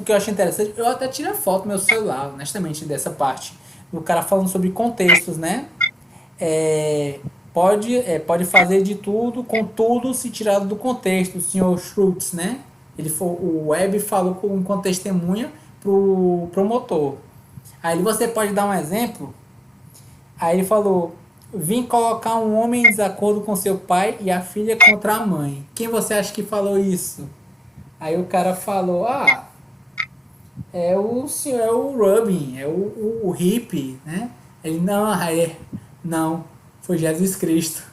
ponto que eu achei interessante, eu até tirei foto no meu celular, honestamente, dessa parte. Do cara falando sobre contextos, né? É, pode fazer de tudo, contudo, se tirado do contexto, o senhor Schultz, né? O Webb falou com testemunha pro promotor. Aí você pode dar um exemplo. Aí ele falou: vim colocar um homem em desacordo com seu pai e a filha contra a mãe. Quem você acha que falou isso? Aí o cara falou: ah, é o senhor, é o Rubin, é o hippie, né? Ele: não, foi Jesus Cristo.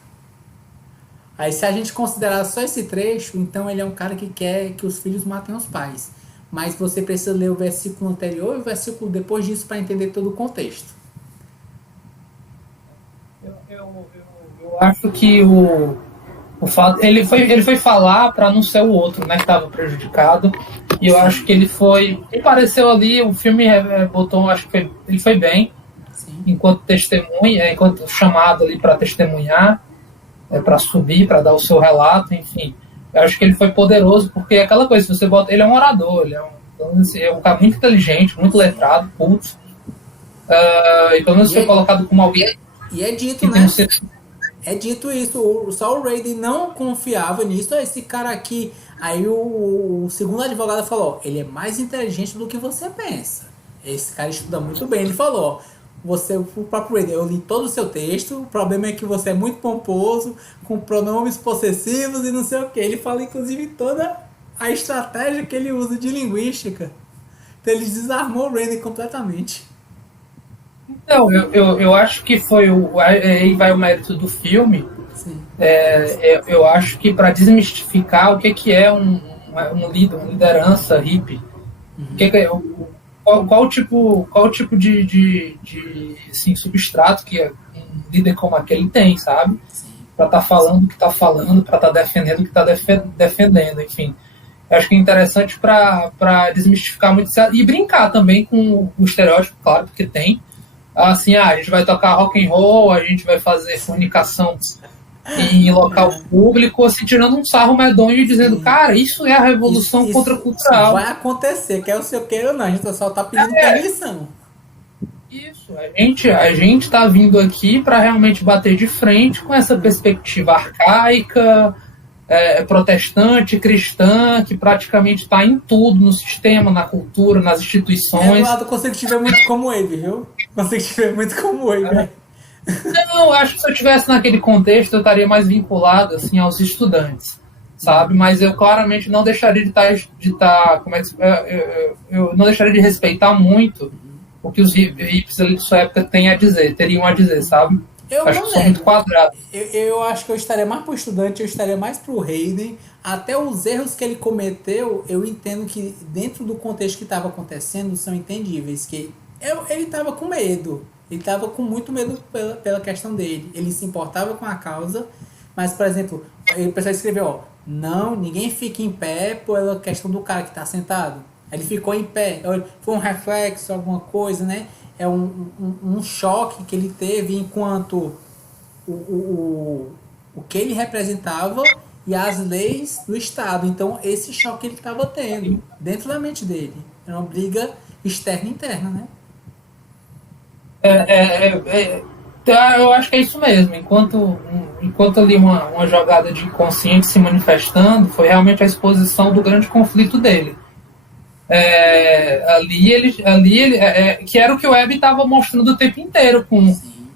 Aí se a gente considerar só esse trecho, então ele é um cara que quer que os filhos matem os pais. Mas você precisa ler o versículo anterior e o versículo depois disso para entender todo o contexto. Eu acho que o fato, ele foi falar para não ser o outro, né, que estava prejudicado. E eu Sim. acho que ele foi. Ele apareceu ali, o filme botou, acho que ele foi bem, Sim. enquanto testemunha, enquanto chamado ali para testemunhar, para subir, para dar o seu relato, enfim. Eu acho que ele foi poderoso, porque é aquela coisa, se você bota. Ele é um orador, é um cara muito inteligente, muito letrado, culto. E pelo menos foi colocado como alguém E é dito, que tem um né? senso. É dito isso, só o Raiden não confiava nisso, esse cara aqui. Aí o segundo advogado falou: ele é mais inteligente do que você pensa. Esse cara estuda muito bem. Ele falou: o próprio Raiden, eu li todo o seu texto, o problema é que você é muito pomposo, com pronomes possessivos e não sei o que. Ele fala, inclusive, toda a estratégia que ele usa de linguística. Então ele desarmou o Raiden completamente. Não, eu acho que foi aí vai o mérito do filme. Sim. Eu acho que para desmistificar o que é um líder, uma liderança hippie, o que é, qual o tipo de assim, substrato que um líder como aquele tem, sabe? Para estar falando o que está falando, para estar defendendo o que está defendendo, enfim. Eu acho que é interessante para desmistificar muito e brincar também com o estereótipo, claro, porque tem. Assim, a gente vai tocar rock and roll, a gente vai fazer fornicação em local público, assim, tirando um sarro medonho e dizendo, cara, isso é a revolução Isso vai contracultural. acontecer, quer o seu queira ou não, a gente só tá pedindo permissão. Isso, a gente tá vindo aqui para realmente bater de frente com essa perspectiva arcaica, protestante, cristã, que praticamente está em tudo, no sistema, na cultura, nas instituições. Eduardo consegue ver muito como ele, viu? Consegue ver muito como ele, velho. Não, acho que se eu estivesse naquele contexto, eu estaria mais vinculado assim, aos estudantes, sabe? Mas eu claramente não deixaria de estar como é que, eu não deixaria de respeitar muito o que os hippies ali de sua época teriam a dizer, sabe? Eu Acho não que sou muito nego. quadrado. Eu acho que eu estaria mais pro estudante, eu estaria mais pro Hayden. Até os erros que ele cometeu, eu entendo que dentro do contexto que estava acontecendo são entendíveis. Que ele estava com medo. Ele estava com muito medo pela questão dele. Ele se importava com a causa. Mas, por exemplo, o pessoal escreveu, ó, não, ninguém fica em pé pela questão do cara que está sentado. Ele ficou em pé. Foi um reflexo, alguma coisa, né? É um choque que ele teve enquanto o que ele representava e as leis do Estado. Então, esse choque ele estava tendo dentro da mente dele. Era uma briga externa e interna, né? Então, eu acho que é isso mesmo. Enquanto ali uma jogada de inconsciente se manifestando, foi realmente a exposição do grande conflito dele. Que era o que o Webb estava mostrando o tempo inteiro,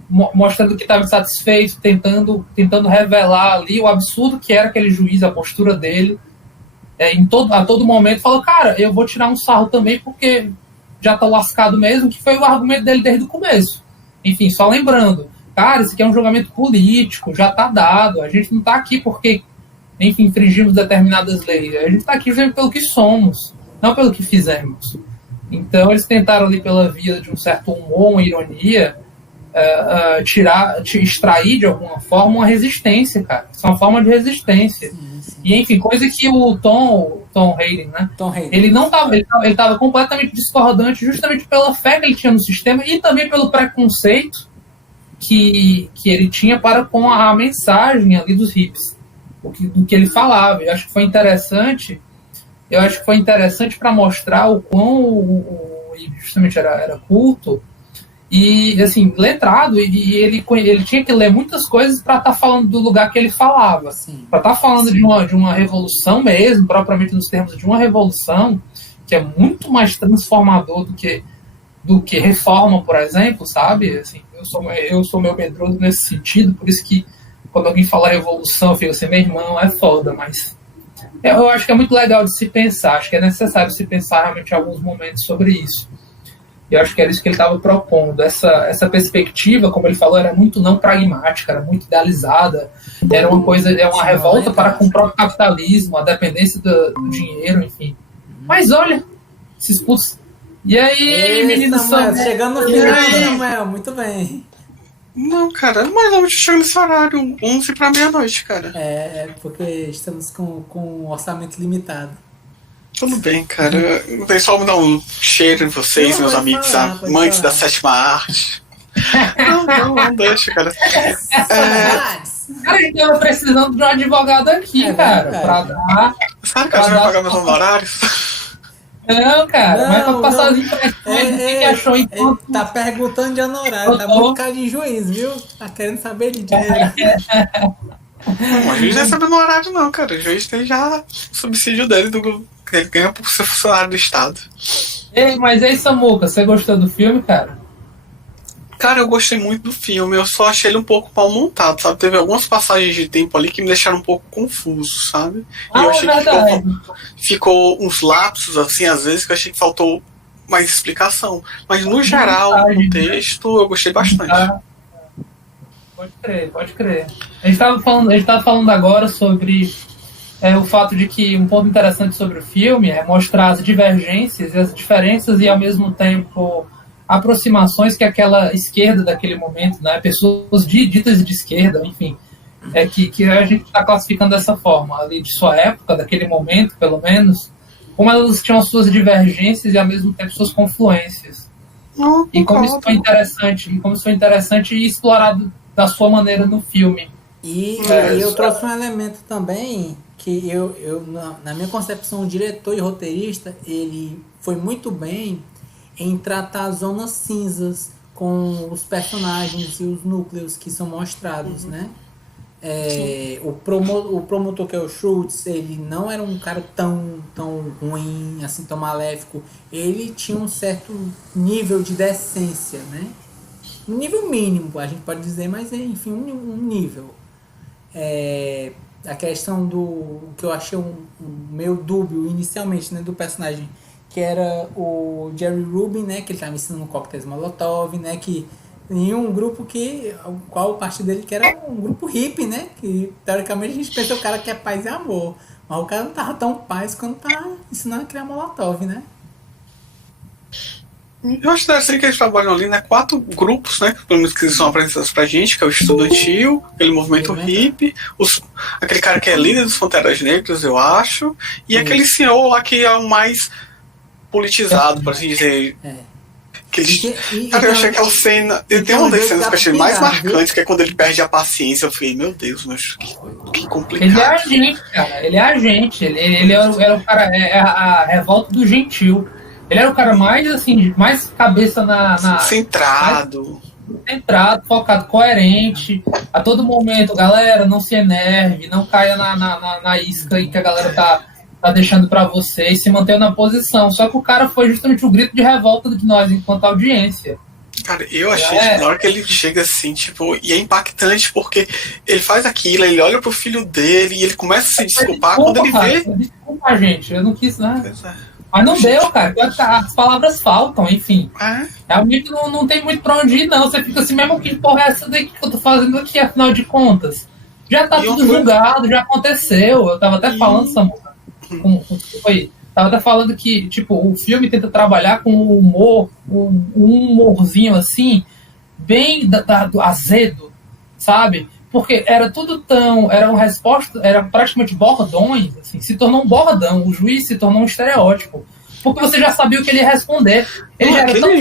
mostrando que estava insatisfeito, tentando revelar ali o absurdo que era aquele juiz, a postura dele. A todo momento falou, cara, eu vou tirar um sarro também porque já tá lascado mesmo, que foi o argumento dele desde o começo. Enfim, só lembrando, cara, isso aqui é um julgamento político, já tá dado, a gente não tá aqui porque, enfim, infringimos determinadas leis, a gente tá aqui pelo que somos, não pelo que fizemos. Então eles tentaram ali pela via de um certo humor, uma ironia, extrair de alguma forma uma resistência, cara. Isso é uma forma de resistência. Sim. E enfim, coisa que o Tom Hayden, né? Tom Hayden. Ele não estava, ele estava completamente discordante, justamente pela fé que ele tinha no sistema e também pelo preconceito que ele tinha para com a mensagem ali dos hippies, do que ele falava. Eu acho que foi interessante eu acho que foi interessante para mostrar o quão justamente era culto e, assim, letrado, e ele tinha que ler muitas coisas para estar falando do lugar que ele falava, Assim, para estar falando de uma revolução mesmo, propriamente nos termos de uma revolução, que é muito mais transformador do que reforma, por exemplo, sabe? Assim, eu sou meio medroso nesse sentido, por isso que quando alguém fala revolução, eu fico assim, meu irmão, é foda, mas eu acho que é muito legal de se pensar, acho que é necessário se pensar realmente em alguns momentos sobre isso. E eu acho que era isso que ele estava propondo. Essa perspectiva, como ele falou, era muito não pragmática, era muito idealizada, era uma coisa, é uma revolta para com o próprio capitalismo, a dependência do dinheiro, enfim. Mas olha, se expulsa. E aí, menino Samuel, Samuel? chegando no final, Samuel, muito bem. Não, cara, mas vamos chegar nesse horário, 11 pra meia-noite, cara. Porque estamos com um orçamento limitado. Tudo bem, cara. O pessoal me dá um cheiro em vocês, meus amigos, amantes da sétima arte. Não deixa, cara. Cara, a gente tava precisando de um advogado aqui, cara, pra dar. Sabe que a gente vai pagar meus honorários? Não, cara, mas pra passar as impressões, o que achou enquanto. Tá perguntando de honorário, tá muito cara de juiz, viu? Tá querendo saber de dinheiro. Não, o juiz não recebe honorário, não, cara. O juiz tem já o subsídio dele, que ele ganha por ser funcionário do Estado. Ei, mas aí, Samuca, você gostou do filme, cara? Cara, eu gostei muito do filme, eu só achei ele um pouco mal montado, sabe? Teve algumas passagens de tempo ali que me deixaram um pouco confuso, sabe? E eu achei que ficou uns lapsos, assim, às vezes, que eu achei que faltou mais explicação. Mas, no geral, o texto, eu gostei bastante. Pode crer. A gente tava falando agora sobre o fato de que um ponto interessante sobre o filme é mostrar as divergências e as diferenças e, ao mesmo tempo, aproximações que aquela esquerda daquele momento, né, pessoas ditas de esquerda, enfim, que a gente está classificando dessa forma, ali de sua época, daquele momento, pelo menos, como elas tinham as suas divergências e ao mesmo tempo suas confluências. E como isso foi interessante e explorado da sua maneira no filme. E eu trouxe um elemento também que na minha concepção, o diretor e roteirista, ele foi muito bem em tratar as zonas cinzas com os personagens e os núcleos que são mostrados, né? O promotor, que é o Schultz, ele não era um cara tão ruim, assim, tão maléfico. Ele tinha um certo nível de decência, né? Um nível mínimo, a gente pode dizer, mas enfim, um nível. A questão do que eu achei um meio dúbio inicialmente, né, do personagem, que era o Jerry Rubin, né, que ele estava ensinando coquetéis Molotov, né, que em um grupo qual parte dele que era um grupo hippie, né, que teoricamente a gente pensa que o cara quer paz e amor, mas o cara não tava tão paz quando tá ensinando a criar Molotov, né. Eu acho interessante que eles trabalham ali, né, 4 grupos, né, pelo menos que são apresentados pra gente, que é o estudantil, aquele movimento hippie, aquele cara que é líder dos Panteras Negras, eu acho, e aquele senhor lá que é o mais politizado, por assim dizer. Cara, eu achei aquela cena. Tem uma das cenas que eu achei mais marcante, que é quando ele perde a paciência. Eu fiquei, meu Deus, mas que complicado. Ele é agente, cara. Ele é agente. Ele era o cara. É a revolta do gentil. Ele era o cara mais, assim, mais cabeça na centrado. Centrado, focado, coerente. A todo momento, galera, não se enerve, não caia na isca aí que a galera tá deixando pra você, e se manteve na posição. Só que o cara foi justamente o grito de revolta de nós enquanto audiência. Cara, eu achei que na hora que ele chega assim, tipo, e é impactante porque ele faz aquilo, ele olha pro filho dele e ele começa a se desculpar quando ele vê. Desculpa, gente, eu não quis, né? Mas não deu, cara. As palavras faltam, enfim. Realmente não tem muito pra onde ir, não. Você fica assim, mesmo que porra é essa daqui que eu tô fazendo aqui, afinal de contas? Já tá tudo julgado, já aconteceu. Eu tava até falando, Samuca. Tava até falando que, tipo, o filme tenta trabalhar com o humor, um humorzinho assim, bem do azedo, sabe? Porque era era praticamente bordões, assim, se tornou um bordão, o juiz se tornou um estereótipo. Porque você já sabia o que ele ia responder. Ele já era tão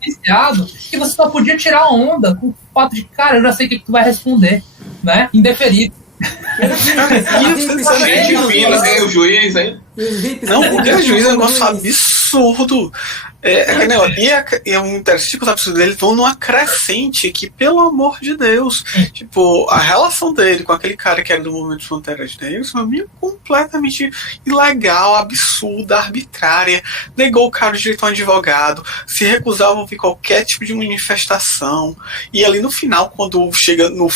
viciado que você só podia tirar onda com o fato de, cara, eu já sei o que tu vai responder, né? Indeferido. Gente fina, hein? O juiz, hein? Não, o juiz é um negócio absurdo. E é um interessante que os absurdos dele vão numa crescente que, pelo amor de Deus, tipo, a relação dele com aquele cara que era do Movimento de Fronteiras Negras foi meio completamente ilegal, absurda, arbitrária. Negou o cara o direito a um advogado, se recusava a ouvir qualquer tipo de manifestação. E ali no final, quando chega no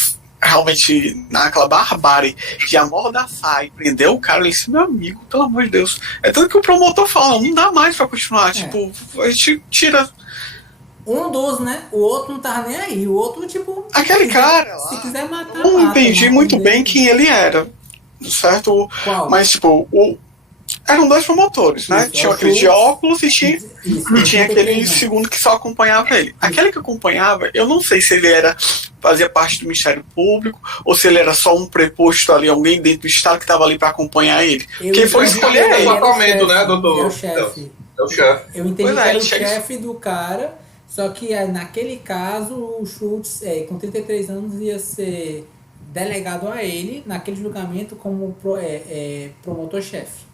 realmente naquela barbárie de amordaçar e prender o cara, ele disse, meu amigo, pelo amor de Deus. É tanto que o promotor fala, não dá mais pra continuar, tipo, a gente tira. Um dos, né? O outro não tava nem aí. O outro, tipo. Aquele cara lá, se quiser matar, não mata, entendi muito bem quem ele era. Certo? Qual? Mas, tipo, eram dois promotores, né? Isso, tinha aquele de óculos e tinha aquele né? segundo que só acompanhava ele. Aquele que acompanhava, eu não sei se ele fazia parte do Ministério Público ou se ele era só um preposto ali, alguém dentro do Estado que estava ali para acompanhar ele. Quem foi escolher ele? Departamento, né, doutor? É o chefe. É o chefe. Eu entendi Pois que é, era o ele chega- chefe do cara, só que naquele caso o Schultz, com 33 anos, ia ser delegado a ele naquele julgamento como promotor-chefe.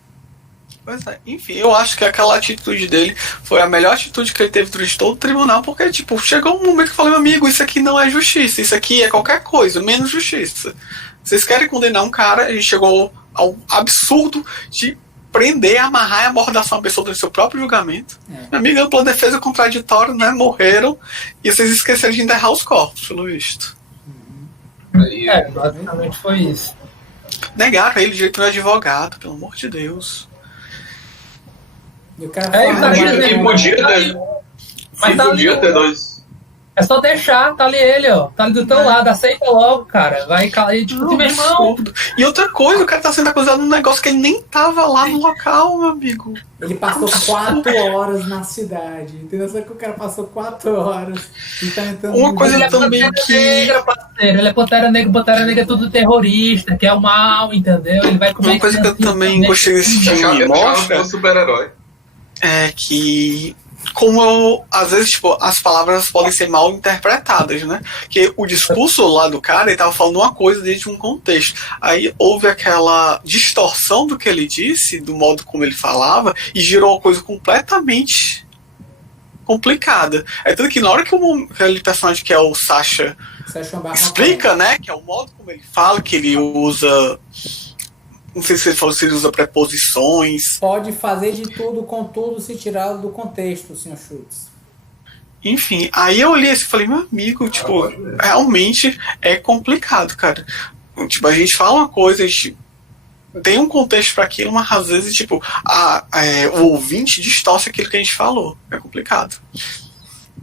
Pois é, enfim, eu acho que aquela atitude dele foi a melhor atitude que ele teve durante todo o tribunal, porque, tipo, chegou um momento que eu falei, meu amigo, isso aqui não é justiça, isso aqui é qualquer coisa, menos justiça. Vocês querem condenar um cara, a gente chegou ao absurdo de prender, amarrar e amordaçar uma pessoa do seu próprio julgamento. Meu amigo, ampla defesa contraditória, né, morreram, e vocês esqueceram de enterrar os corpos, pelo visto. Basicamente foi isso. Negaram ele direito de advogado, pelo amor de Deus. E o cara É, fala, tá E dizendo, podia ter. Mas E tá podia ali, ter dois. é só deixar, tá ali ele, ó. Tá ali do teu lado, aceita logo, cara. Vai cair, tipo, meu irmão. Absurdo. E outra coisa, o cara tá sendo acusado de um negócio que ele nem tava lá no local, meu amigo. ele passou 4 horas na cidade, entendeu? Só que o cara passou 4 horas e tá entrando Uma no coisa Ele é também Pantera que- Negra, parceiro. Ele é Pantera Negra é tudo terrorista, que é o mal, entendeu? Ele vai comer Uma coisa que eu também gostei desse filme Achava que mostra era um super-herói. é que às vezes, tipo, as palavras podem ser mal interpretadas, né? Que o discurso lá do cara, ele tava falando uma coisa dentro de um contexto. Aí houve aquela distorção do que ele disse, do modo como ele falava, e gerou uma coisa completamente complicada. É tanto que na hora que aquele personagem que é o Sacha explica, né, que é o modo como ele fala, que ele usa... Não sei se ele falou se ele usa preposições. Pode fazer de tudo com tudo se tirado do contexto, Sr. Schultz. Enfim, aí eu olhei assim e falei, meu amigo, tipo, realmente é complicado, cara. Tipo, a gente fala uma coisa, a gente tem um contexto para aquilo, mas às vezes, tipo, o ouvinte distorce aquilo que a gente falou. É complicado.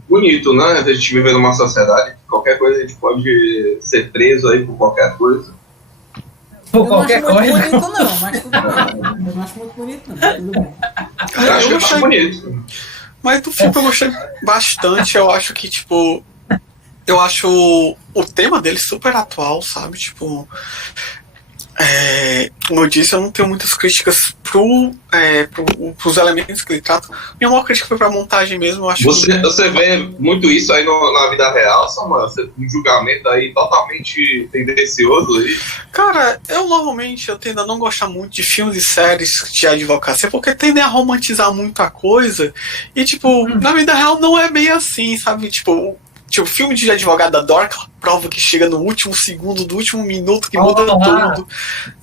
Bonito, né? A gente vive numa sociedade que qualquer coisa a gente pode ser preso aí por qualquer coisa. Por Eu não acho qualquer muito coisa. bonito não, mas tudo bem. Eu não acho muito bonito não, mas tudo bem. Eu acho que Eu é achei- bonito. Mas do filme eu gostei bastante. Eu acho que, tipo. Eu acho o tema dele super atual, sabe? Tipo. Como eu disse, eu não tenho muitas críticas pros elementos que ele trata. Minha maior crítica foi pra montagem mesmo. Eu acho Você vê muito isso aí na vida real, Samuel? Um julgamento aí totalmente tendencioso aí. Cara, eu normalmente eu tendo a não gostar muito de filmes e séries de advocacia, porque tendem a romantizar muito a coisa. E, tipo, na vida real não é bem assim, sabe? Tipo, filme de advogado adora aquela prova que chega no último segundo, do último minuto, que muda tudo.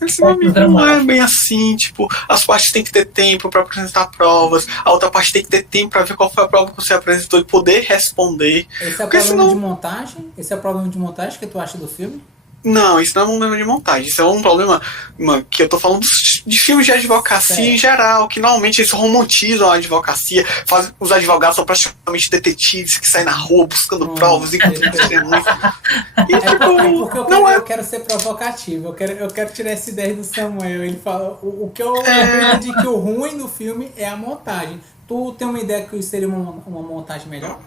Esse meu amigo não é bem assim, tipo, as partes têm que ter tempo pra apresentar provas, a outra parte tem que ter tempo pra ver qual foi a prova que você apresentou e poder responder. Esse é o Porque problema senão- de montagem? Esse é o problema de montagem que tu acha do filme? Não, isso não é um problema de montagem. Isso é um problema que eu tô falando de filmes de advocacia em geral, que normalmente eles romantizam a advocacia, os advogados são praticamente detetives que saem na rua buscando provas e encontrando testemunhas. E, Porque eu quero ser provocativo, eu quero tirar essa ideia do Samuel. Ele fala, o que eu entendi que o ruim do filme é a montagem. Tu tem uma ideia que seria uma montagem melhor?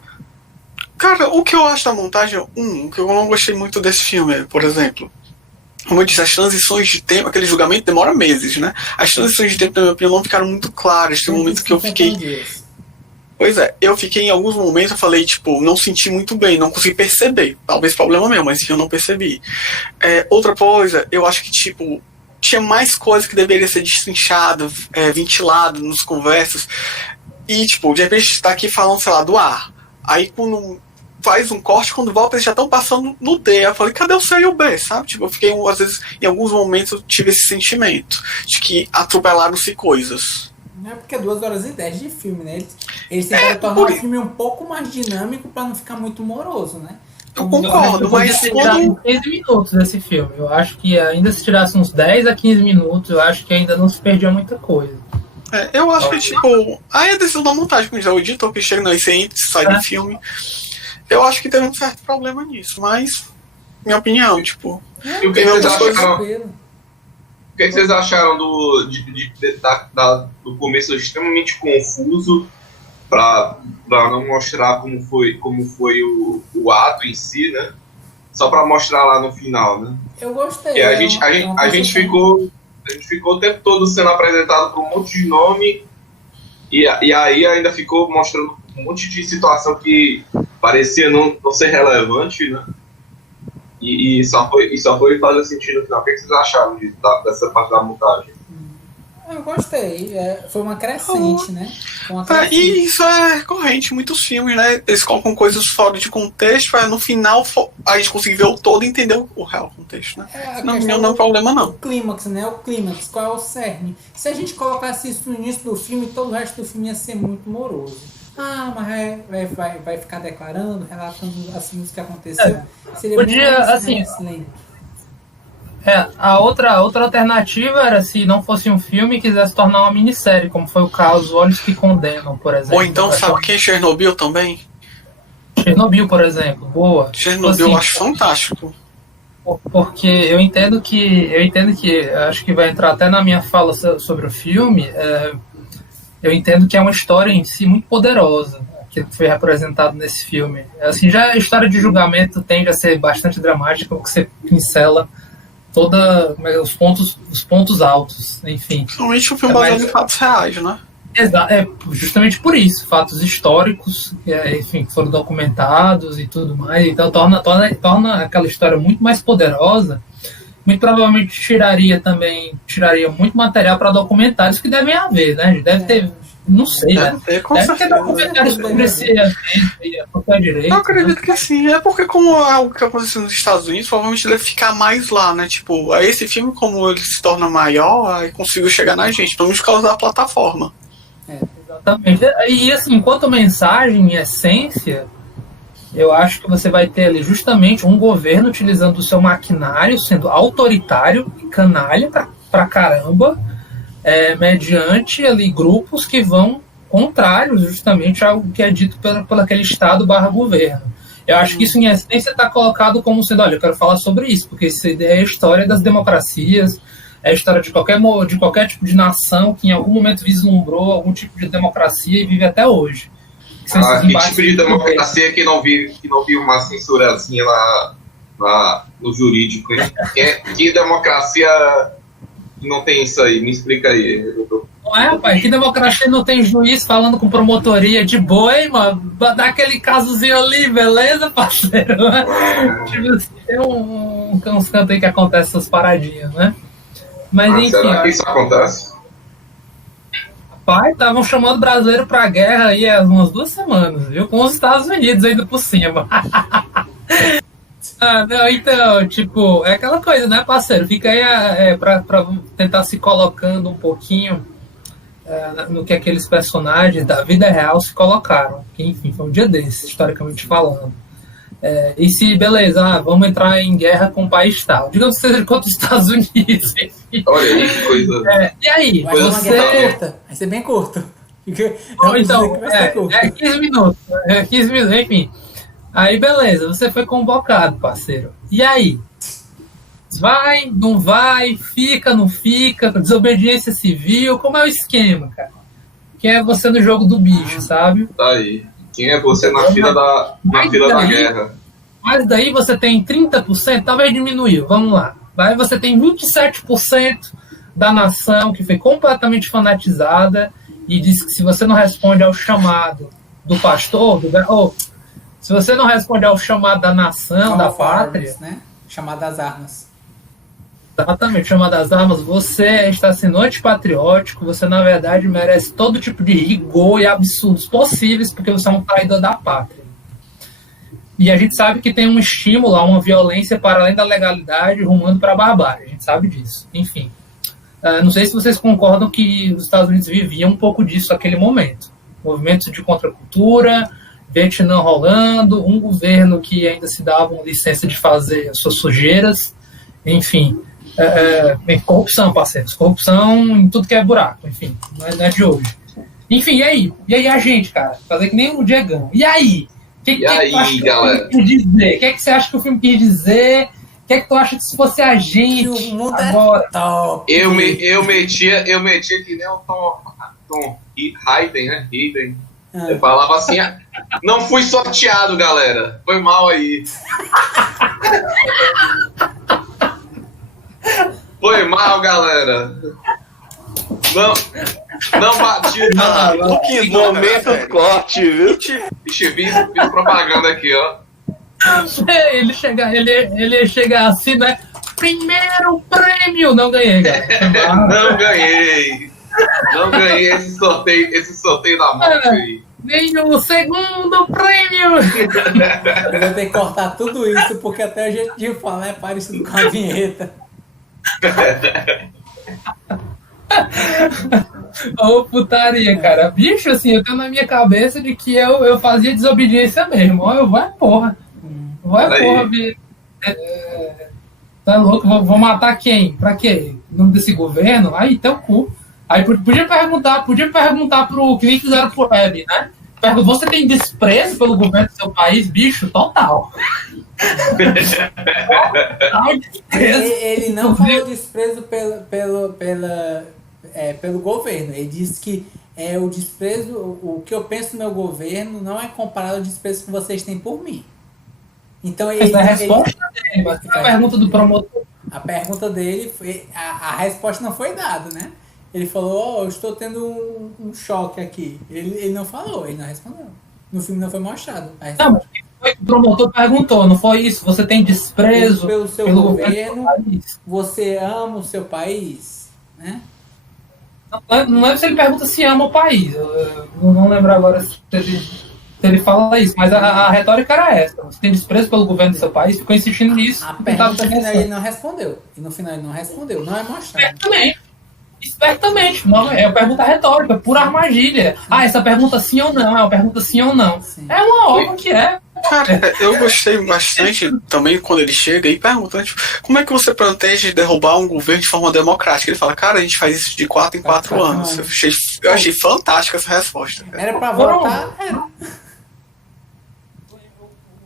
Cara, o que eu acho da montagem, o que eu não gostei muito desse filme, por exemplo, como eu disse, as transições de tempo, aquele julgamento demora meses, né? As transições de tempo, na minha opinião, não ficaram muito claras. Tem um momento que eu fiquei... Pois é, eu fiquei em alguns momentos, eu falei, tipo, não senti muito bem, não consegui perceber. Talvez problema meu, mas eu não percebi. Outra coisa, eu acho que, tipo, tinha mais coisa que deveria ser destrinchado, ventilado nas conversas. E, tipo, de repente tá aqui falando, sei lá, do A. Aí quando faz um corte, quando volta eles já estão passando no D. Eu falei, cadê o C e o B, sabe? Tipo, eu fiquei, às vezes, em alguns momentos eu tive esse sentimento de que atropelaram-se coisas. Não é porque é 2h10 de filme, né? Eles tentaram tornar o filme um pouco mais dinâmico pra não ficar muito moroso, né? Eu concordo, mas quando... 15 minutos desse filme. Eu acho que ainda se tirasse uns 10 a 15 minutos, eu acho que ainda não se perdia muita coisa. Eu acho que, tipo, aí é decisão da montagem, como já o editor que chega na entra sai do filme. Eu acho que teve um certo problema nisso, mas minha opinião, tipo. E o que vocês acharam? O que vocês acharam do começo extremamente confuso para não mostrar como foi o ato em si, né? Só para mostrar lá no final, né? Eu gostei. E a gente ficou o tempo todo sendo apresentado por um monte de nome e aí ainda ficou mostrando um monte de situação que parecia não ser relevante, né? E só foi fazer sentido no final. O que vocês acharam dessa parte da montagem? Eu gostei. Foi uma crescente, né? E isso é corrente em muitos filmes, né? Eles colocam coisas fora de contexto, para no final a gente conseguir ver o todo e entender o real contexto, né? Não é um problema, não. O clímax, né? O clímax, qual é o cerne? Se a gente colocasse isso no início do filme, todo o resto do filme ia ser muito moroso. Mas vai ficar declarando, relatando assim o que aconteceu. Seria podia, assim, a outra alternativa era se não fosse um filme e quisesse tornar uma minissérie, como foi o caso Olhos que Condenam, por exemplo. Ou então, sabe quem é Chernobyl também? Chernobyl, por exemplo, boa. Chernobyl assim, eu acho fantástico. Porque eu entendo que acho que vai entrar até na minha fala sobre o filme. Eu entendo que é uma história em si muito poderosa que foi representado nesse filme. Assim, já a história de julgamento tende a ser bastante dramática, porque você pincela os pontos altos, enfim. Principalmente o filme baseado em fatos reais, né? Justamente por isso, fatos históricos, enfim, foram documentados e tudo mais, então torna aquela história muito mais poderosa. Muito provavelmente tiraria muito material para documentários que devem haver, né? Deve ter, não sei, né? Deve ter documentários sobre esse evento e qualquer direito. Eu acredito que sim. É porque como é algo que aconteceu nos Estados Unidos, provavelmente deve ficar mais lá, né? Tipo, esse filme, como ele se torna maior, aí conseguiu chegar na gente, pelo menos por causa da plataforma. Exatamente. E assim, enquanto mensagem, em essência, eu acho que você vai ter ali justamente um governo utilizando o seu maquinário, sendo autoritário e canalha pra caramba, mediante ali grupos que vão contrários justamente ao que é dito pelo aquele Estado /governo. Eu acho que isso em essência está colocado como sendo, olha, eu quero falar sobre isso, porque isso é a história das democracias, é a história de qualquer tipo de nação que em algum momento vislumbrou algum tipo de democracia e vive até hoje. Que tipo de democracia que não viu uma censurazinha no jurídico? Que democracia que não tem isso aí? Me explica aí. Não rapaz? Que democracia não tem juiz falando com promotoria de boa, hein, mano? Dá aquele casozinho ali, beleza, parceiro? Tipo assim, tem uns cantos aí que acontecem essas paradinhas, né? Mas enfim. Será que isso acontece? Pai, estavam chamando o brasileiro pra guerra aí há umas 2 semanas, viu? Com os Estados Unidos ainda por cima. Não, então, tipo, é aquela coisa, né, parceiro? Fica aí pra tentar se colocando um pouquinho no que aqueles personagens da vida real se colocaram. Que, enfim, foi um dia desses, historicamente falando. E se, beleza, vamos entrar em guerra com o país tal. Digamos que seja contra os Estados Unidos. Enfim. Olha aí, que coisa. E aí? Vai ser bem curto. Então, 15 minutos. 15 minutos, enfim. Aí, beleza, você foi convocado, parceiro. E aí? Vai, não vai, fica, não fica, desobediência civil, como é o esquema, cara? Quem é você no jogo do bicho, sabe? Tá aí. Quem é você na fila da guerra? Mas daí você tem 30%, talvez diminuiu, vamos lá. Daí você tem 27% da nação que foi completamente fanatizada e diz que se você não responde ao chamado do pastor, se você não responde ao chamado da nação, Call da of pátria, Arms, né? Chamar das armas. exatamente, chamado das armas, você está sendo antipatriótico, você na verdade merece todo tipo de rigor e absurdos possíveis, porque você é um traidor da pátria. E a gente sabe que tem um estímulo a uma violência para além da legalidade rumando para a barbárie, a gente sabe disso. Enfim, não sei se vocês concordam que os Estados Unidos viviam um pouco disso naquele momento. Movimentos de contracultura, Vietnã rolando, um governo que ainda se dava licença de fazer as suas sujeiras, enfim, corrupção, parceiros, corrupção em tudo que é buraco, enfim, não é de hoje. Enfim, e aí a gente, cara, fazer que nem o Diegão, e aí? E aí, galera? O que é que você acha que o filme quis dizer? O que é que tu acha que se fosse a gente O mundo agora? é top. Eu metia que nem o Tom Hayden, né? Hayden. Eu falava assim, não fui sorteado, galera. Foi mal aí. Foi mal, galera. Não bati Luquinhas, Momento corte, viu? fiz propaganda aqui, ó. Ele chega assim, né? Primeiro prêmio! Não ganhei, cara. Não ganhei esse sorteio da morte aí. Nem o segundo prêmio! Eu vou ter que cortar tudo isso, porque até o jeito de falar é parecido com a vinheta. Ô, putaria, cara. Bicho, assim, eu tenho na minha cabeça de que eu fazia desobediência mesmo. Ó, eu vai porra. Vai porra, bicho. Tá louco? Vou matar quem? Pra quê? Em nome desse governo? Aí, teu cu. Aí podia perguntar pro que nem fizeram pro Web, né? Você tem desprezo pelo governo do seu país? Bicho, total. Ele não falou desprezo pelo governo. Ele disse que o desprezo, o que eu penso no meu governo não é comparado ao desprezo que vocês têm por mim. Então Essa é a resposta dele, mas a pergunta do promotor. A pergunta dele foi. A resposta não foi dada, né? Ele falou, eu estou tendo um choque aqui. Ele não falou, ele não respondeu. No filme não foi mostrado. Não, mas o promotor perguntou, não foi isso? Você tem desprezo pelo seu governo? Você ama o seu país? Né? Não é se ele pergunta se ama o país. Eu não lembro agora se ele fala isso, mas a retórica era essa. Você tem desprezo pelo governo do seu país? Ficou insistindo nisso. A pergunta final ele não respondeu. E no final ele não respondeu. Não é mostrado. Espertamente. Não, é uma pergunta retórica, pura armadilha. Essa pergunta sim ou não? É uma pergunta sim ou não? Sim. É uma obra que é. Cara, eu gostei bastante também quando ele chega e pergunta, tipo, como é que você planeja derrubar um governo de forma democrática? Ele fala, cara, a gente faz isso de 4 em 4 anos. Eu achei fantástica essa resposta. Cara. Era pra votar? Era.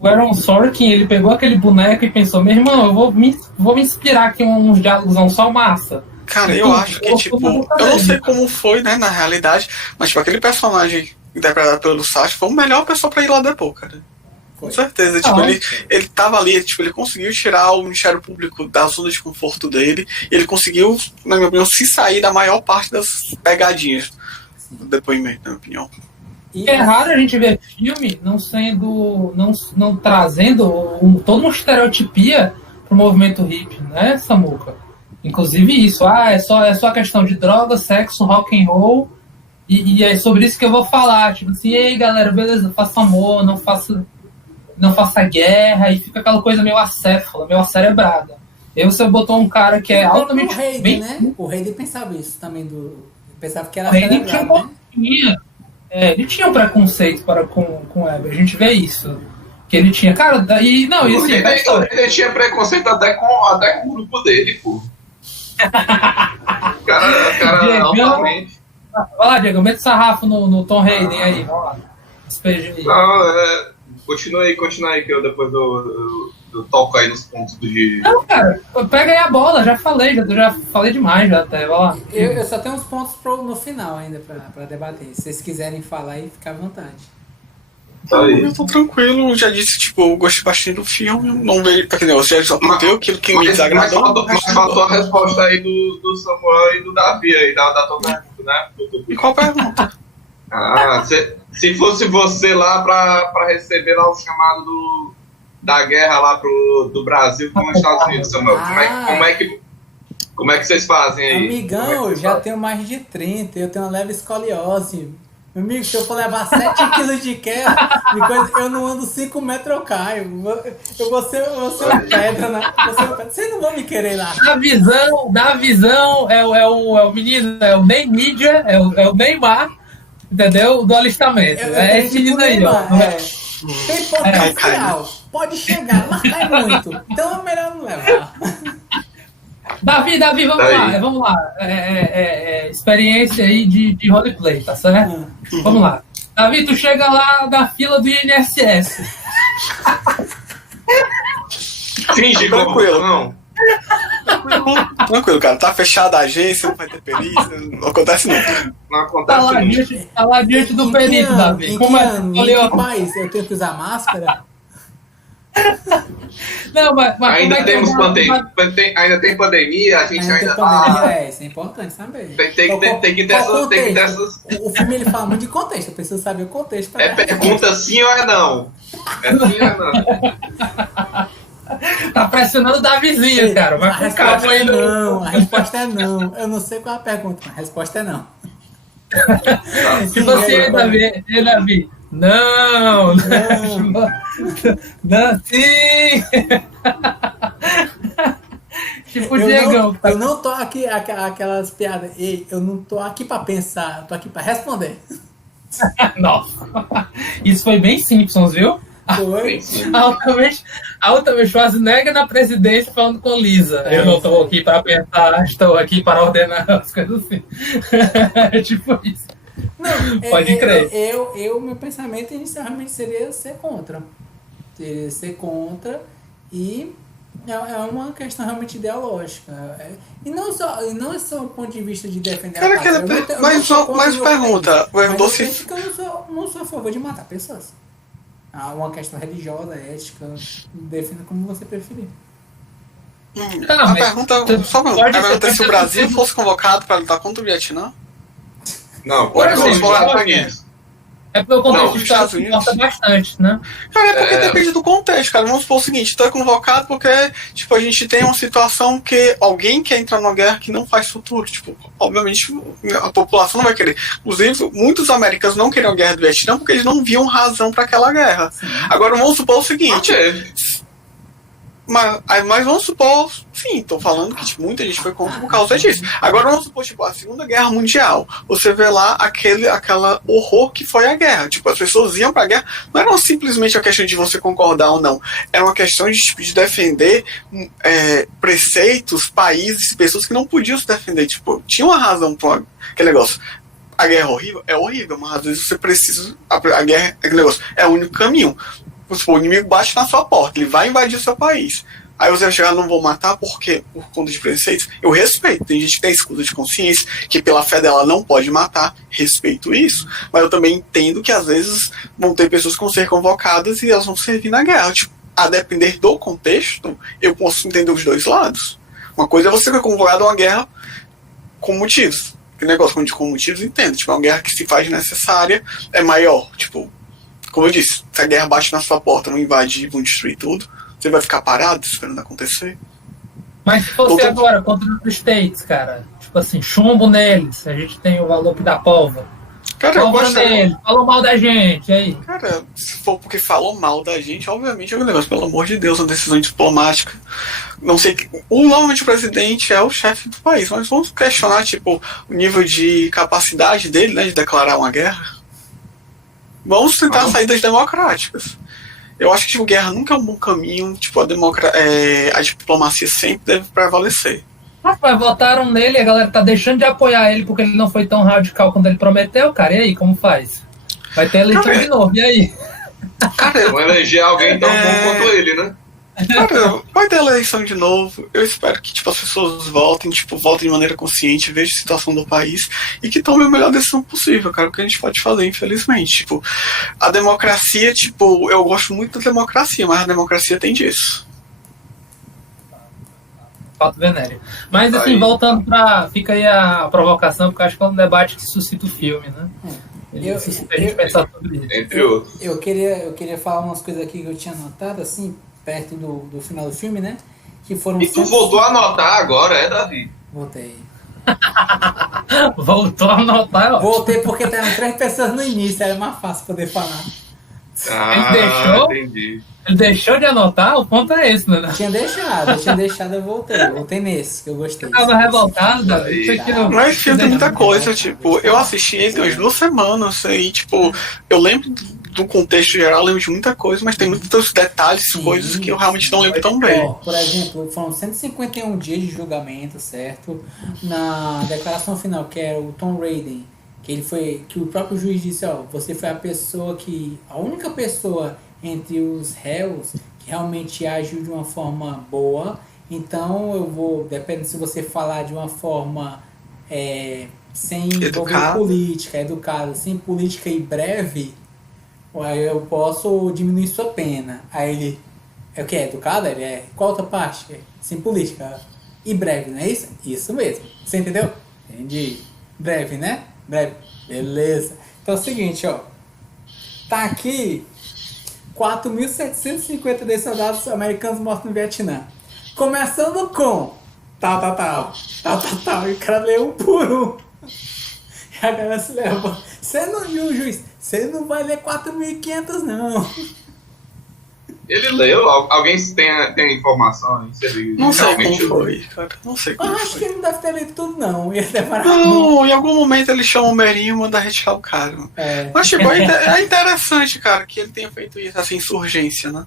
O Aaron Sorkin, ele pegou aquele boneco e pensou, meu irmão, eu vou me inspirar aqui uns diálogos não só massa. Cara, eu acho que, tipo, eu não sei como foi, né, na realidade, mas, tipo, aquele personagem interpretado pelo Sacha foi o melhor pessoa pra ir lá depois, cara. Com certeza, tipo, ele tava ali, tipo, ele conseguiu tirar o Ministério Público da zona de conforto dele, e ele conseguiu, na minha opinião, se sair da maior parte das pegadinhas do depoimento, na minha opinião. E é raro a gente ver filme não trazendo toda uma estereotipia pro movimento hippie, né, Samuca? Inclusive isso, é só questão de droga, sexo, rock and roll, e é sobre isso que eu vou falar, tipo assim, ei galera, beleza, faça amor, não faça guerra, e fica aquela coisa meio acéfala, meio acerebrada. E aí você botou um cara que é altamente... O Hayden, né? O Hayden pensava isso também, pensava que era acerebrado, né? Ele tinha um preconceito com o Weber, a gente vê isso. Que ele tinha, cara, daí. Não, isso ele tinha preconceito até com o grupo dele, pô. cara altamente. Vai lá, Diego, mete sarrafo no Tom Hayden aí, vamos lá. Despeja aí. Não, continua aí, que eu depois eu toco aí nos pontos do Gigi. Não, cara, pega aí a bola, já falei demais já até, vai lá. Eu só tenho uns pontos no final ainda pra debater. Se vocês quiserem falar aí, fica à vontade. Eu tô tranquilo, já disse, tipo, eu gostei bastante do filme, não vejo, quer dizer, você já só viu aquilo que me desagradou. Mas faltou a resposta aí do Samuel e do Davi aí, da tua pergunta, né? E qual pergunta? Se fosse você lá para receber lá o chamado da guerra lá do Brasil com os Estados Unidos, Samuel, como é que vocês fazem aí? Amigão, eu já tenho mais de 30, eu tenho uma leve escoliose. Meu amigo, se eu for levar 7 quilos de guerra, eu não ando 5 metros, eu caio. Eu vou ser uma pedra, né? Vocês não vão me querer lá. Da visão é o menino, é o Ney Mídia, é o Neymar, entendeu? Do alistamento. É esse menino aí, ó. Tem potencial, pode chegar, mas cai muito. Então é melhor não levar. Davi, vamos lá. Experiência aí de roleplay, tá certo? Vamos lá. Davi, tu chega lá na fila do INSS. Finge, tranquilo, não. Tranquilo, cara. Tá fechada a agência, não vai ter perícia, não acontece nunca. Não acontece Tá lá diante do perito, Davi. Em que país eu tenho que usar máscara? Não, mas ainda temos ainda tem pandemia, a gente ainda tá. Isso é importante saber. Tem que ter essas. O filme ele fala muito de contexto, eu preciso saber o contexto. É pergunta sim ou é não? É sim ou é não? Tá pressionando o Davizinho, cara. A resposta é não. Eu não sei qual é a pergunta, mas a resposta é não. Se você, Davi. Não, sim. Tipo o Diegão. Eu não tô aqui, aquelas piadas. Ei, eu não tô aqui pra pensar, eu tô aqui pra responder. Nossa. Isso foi bem Simpsons, viu? Foi. Altamente Schwarzenegger na presidência falando com Lisa. Eu não estou aqui para pensar, estou aqui para ordenar as coisas assim. É tipo isso. Não, pode crer. Meu pensamento inicialmente seria ser contra. E é uma questão realmente ideológica. E não é só um ponto de vista de defender a pátria. Mas pergunta, eu não sou a favor de matar pessoas. Uma questão religiosa, ética, defina como você preferir. A pergunta é se o Brasil fosse convocado para lutar contra o Vietnã? Não, pode ser os Estados Unidos. É porque o contexto dos Estados Unidos importa bastante, né? Cara, é porque depende do contexto, cara. Vamos supor o seguinte, tu é convocado porque, tipo, a gente tem uma situação que alguém quer entrar numa guerra que não faz futuro. Tipo, obviamente, a população não vai querer. Inclusive, muitos americanos não queriam a guerra do Vietnã porque eles não viam razão para aquela guerra. Sim. Agora, vamos supor o seguinte... Mas vamos supor, sim, tô falando que tipo, muita gente foi contra por causa disso. Agora vamos supor, tipo, a Segunda Guerra Mundial. Você vê lá aquela horror que foi a guerra. Tipo, as pessoas iam pra guerra. Não era simplesmente a questão de você concordar ou não. Era uma questão de defender preceitos, países, pessoas que não podiam se defender. Tipo, tinha uma razão pra aquele negócio. A guerra é horrível? É horrível, mas às vezes você precisa... A guerra, aquele negócio, é o único caminho. O inimigo bate na sua porta, ele vai invadir o seu país. Aí você vai chegar, não vou matar porque por conta de preceitos. Eu respeito, tem gente que tem escudo de consciência, que pela fé dela não pode matar, respeito isso. Mas eu também entendo que às vezes vão ter pessoas que vão ser convocadas e elas vão servir na guerra. Tipo, a depender do contexto, eu posso entender os dois lados. Uma coisa é você ser convocado a uma guerra com motivos. Que negócio com motivos, entendo. Tipo, uma guerra que se faz necessária é maior. Tipo, como eu disse, se a guerra bate na sua porta, não invade e vão destruir tudo, você vai ficar parado esperando acontecer? Mas se fosse agora contra os States, cara, tipo assim, chumbo neles, a gente tem o valor que dá polva. Cara, eu gosto deles, falou mal da gente, aí. Cara, se for porque falou mal da gente, obviamente é um negócio, pelo amor de Deus, uma decisão diplomática. Não sei, normalmente o presidente é o chefe do país, mas vamos questionar, tipo, o nível de capacidade dele, né, de declarar uma guerra. Vamos tentar saídas democráticas. Eu acho que tipo, guerra nunca é um bom caminho. Tipo, a diplomacia sempre deve prevalecer. Mas votaram nele, a galera tá deixando de apoiar ele porque ele não foi tão radical quando ele prometeu, cara. E aí, como faz? Vai ter eleição de novo, e aí? Cara, vão eleger alguém tão bom quanto ele, né? Cara, vai ter eleição de novo. Eu espero que tipo, as pessoas votem de maneira consciente, vejam a situação do país e que tomem a melhor decisão possível, cara. O que a gente pode fazer, infelizmente. Tipo, a democracia, tipo, eu gosto muito da democracia, mas a democracia tem disso. Fato venéreo. Mas assim, voltando pra. Fica aí a provocação, porque acho que é um debate que suscita o filme, né? Eu- Se a gente pensar sobre isso. Entre outros. Eu queria falar umas coisas aqui que eu tinha anotado, assim, perto do final do filme, né? Que foram E tu voltou a anotar agora, Davi? Voltei. Voltou a anotar, ó. Voltei porque estavam 3 pessoas no início, era mais fácil poder falar. deixou? Entendi. Ele deixou de anotar? O ponto é esse, né? Tinha deixado, eu voltei. Voltei nesse, que eu gostei. Tava revoltado, Davi. Isso aqui não... Mas filme tem muita coisa, tipo, eu assisti ele tem umas 2 semanas e, tipo, eu lembro do contexto geral, eu lembro de muita coisa, mas tem muitos detalhes, Sim. coisas que eu realmente não lembro tão bem. Ó, por exemplo, foram 151 dias de julgamento, certo? Na declaração final, que era o Tom Raiden, que o próprio juiz disse, ó, você foi a única pessoa entre os réus que realmente agiu de uma forma boa, então eu vou, depende se você falar de uma forma sem envolver política, educada, sem política e breve, aí eu posso diminuir sua pena. Aí ele, é o que? Educado? Ele é, qual outra parte? Sem política e breve, não é isso? Isso mesmo, você entendeu? Entendi. Breve, né? Breve, beleza. Então é o seguinte, ó, tá aqui 4.752 soldados americanos mortos no Vietnã. Começando com tal. E o cara leu um por um. E a galera se leva. Você não viu, juiz? Você não vai ler 4.500, não. Ele leu? Alguém tem informação aí? Se ele Não sei como realmente foi, cara. Não sei Eu como acho que foi. ele não deve ter lido tudo, não. Ia demorar muito. Não, em algum momento ele chama o Merinho e manda retirar o cara. Mas, tipo, é interessante, cara, que ele tenha feito isso, essa insurgência, né?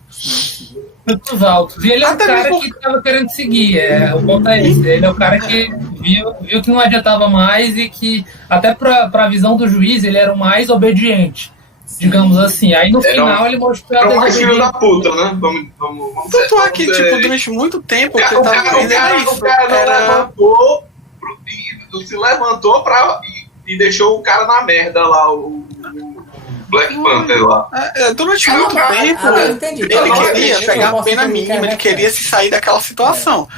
Pontos altos. E ele é o Até cara mesmo- que tava querendo seguir. O ponto é esse. Ele é o cara que viu que não adiantava mais e que, até pra visão do juiz, ele era o mais obediente. Digamos assim. Aí no final ele mostrou é a o mais filho desobediência. da puta, né? Vamos Tanto é vamos que, ser- tipo, durante muito tempo O eu cara, tava vendo era o isso. cara não Era... levantou se levantou e deixou o cara na merda lá, o Black Panther lá. Durante muito tempo, eu entendi. ele Eu queria posso pegar a entender pena que mínima, é ele queria se sair daquela situação.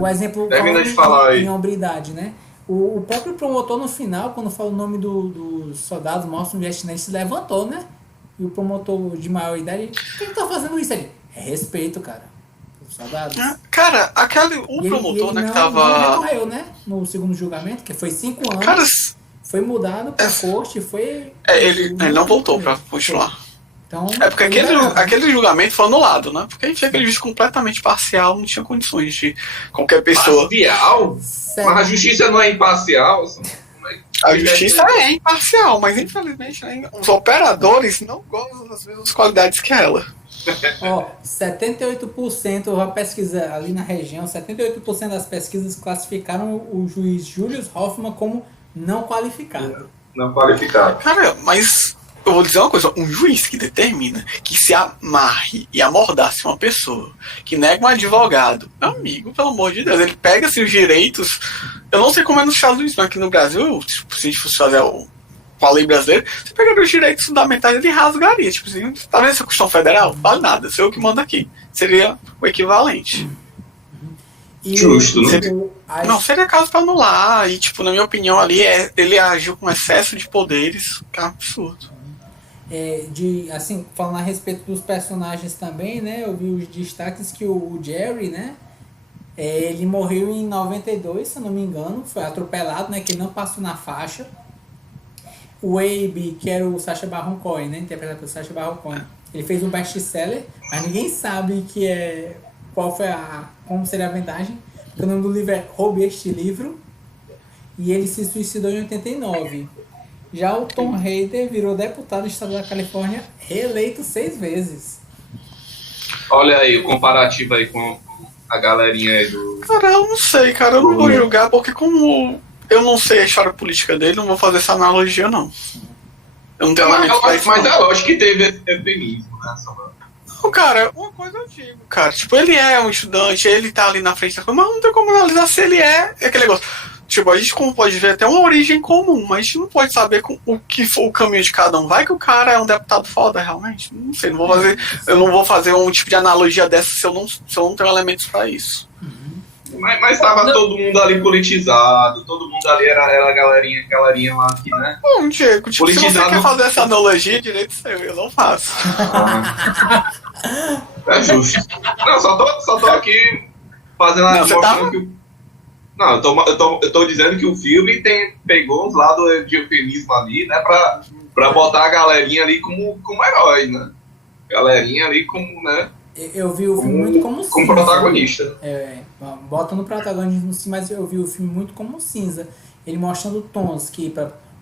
O exemplo Termina de falando falar aí. em hombridade, né? O próprio promotor no final, quando fala o nome dos soldados mortos no Vietnã, ele se levantou, né? E o promotor de maior idade, por que ele tá fazendo isso ali? É respeito, cara. Os soldados. Cara, o E ele promotor, né, que não tava... recorreu, né? No segundo julgamento, que foi 5 anos. Cara, Foi mudado pra corte, foi... ele não voltou pra continuar. Então, É porque foi liberado, né? aquele julgamento foi anulado, né? Porque a gente tinha aquele juiz completamente parcial, não tinha condições de qualquer pessoa. Parcial? Sério. Mas a justiça não é imparcial? Assim, A justiça é imparcial, mas infelizmente, né, os operadores não gozam das mesmas qualidades que ela. Ó, 78%, a pesquisa ali na região, 78% das pesquisas classificaram o juiz Julius Hoffmann como não qualificado. Não qualificado. Cara, mas eu vou dizer uma coisa, um juiz que determina que se amarre e amordace uma pessoa, que nega um advogado, meu amigo, pelo amor de Deus, ele pega assim, os direitos, eu não sei como é nos Estados Unidos, mas aqui no Brasil, tipo, se a gente fosse fazer com a lei brasileira, você pegaria os direitos fundamentais e rasgaria, tipo assim, tá vendo essa Constituição Federal? Vale nada, sou eu que mando aqui. Seria o equivalente. E Justo, né? Não, seria caso pra anular, e tipo, na minha opinião ali, ele agiu com excesso de poderes, que é um absurdo. Assim, falando a respeito dos personagens também, né, eu vi os destaques que o Jerry, né, ele morreu em 92, se eu não me engano, foi atropelado, né, que ele não passou na faixa. O Abe, que era o Sacha Baron Cohen, né, interpretado pelo Sacha Baron Cohen, ele fez um best-seller, mas ninguém sabe como seria a vantagem, porque o nome do livro é Roube Este Livro, e ele se suicidou em 89. Já o Tom Raider virou deputado do estado da Califórnia, reeleito 6 vezes. Olha aí o comparativo aí com a galerinha aí do... Cara, eu não sei, cara, eu não vou julgar, porque como eu não sei a história política dele, não vou fazer essa analogia, não. Eu não tenho elementos pra isso, Mas não. é lógico que teve esse feminismo, né? Não, cara, uma coisa eu digo, cara, tipo, ele é um estudante, ele tá ali na frente da coisa, mas não tem como analisar se ele é aquele negócio. Tipo, a gente como pode ver até uma origem comum, mas a gente não pode saber o que for o caminho de cada um. Vai que o cara é um deputado foda, realmente. Não sei, eu não vou fazer um tipo de analogia dessa se eu não tenho elementos pra isso. Mas tava todo mundo ali politizado, todo mundo ali era a galerinha lá aqui, né? Bom, Diego, tipo, se você Politizado. quer fazer essa analogia, direito seu, eu não faço. É justo. Não, só tô aqui fazendo a Não, você mostrando tá- que Não, eu tô dizendo que o filme pegou uns lados de eufemismo ali, né? Pra botar a galerinha ali como herói, né? Galerinha ali como, né? Eu vi o filme muito como Como cinza. protagonista. Bota no protagonismo sim, mas eu vi o filme muito como cinza. Ele mostrando tons que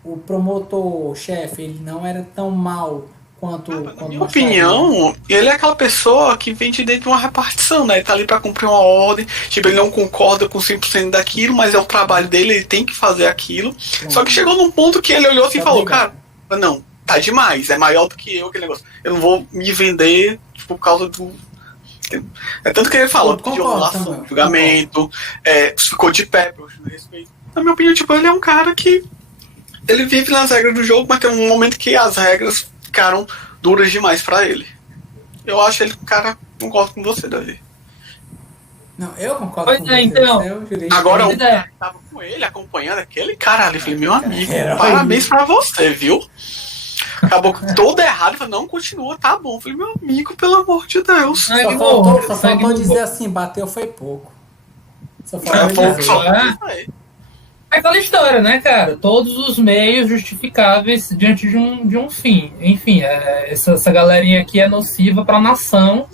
o promotor, o chefe, ele não era tão mal quanto. Na quanto minha mostrava. opinião, ele é aquela pessoa que vem de dentro de uma repartição, né? Ele tá ali pra cumprir uma ordem, tipo, ele não concorda com 100% daquilo, mas é o trabalho dele, ele tem que fazer aquilo. Só que chegou num ponto que ele olhou assim e falou, cara, não, tá demais, é maior do que eu aquele negócio. Eu não vou me vender por causa do... É tanto que ele falou, Concordo, de anulação, também, julgamento, ficou de pé, pelo respeito. Na minha opinião, tipo, ele é um cara que ele vive nas regras do jogo, mas tem um momento que as regras ficaram duras demais pra ele. Eu acho ele um cara, concordo com você, Davi. Não, eu concordo Pois com é, você. então. Eu jurei. Agora, Pois é. eu tava com ele, acompanhando aquele cara ali, falei, meu amigo, Herói. parabéns pra você, viu? Acabou todo errado, falei, não, continua, tá bom. Falei, meu amigo, pelo amor de Deus. Sangue Só no faltou, olho, só sangue faltou no dizer olho. assim, bateu foi pouco. Só É faltou pouco, dizer. só É. isso aí. É aquela história, né, cara? Todos os meios justificáveis diante de um fim. Enfim, essa galerinha aqui é nociva para a nação,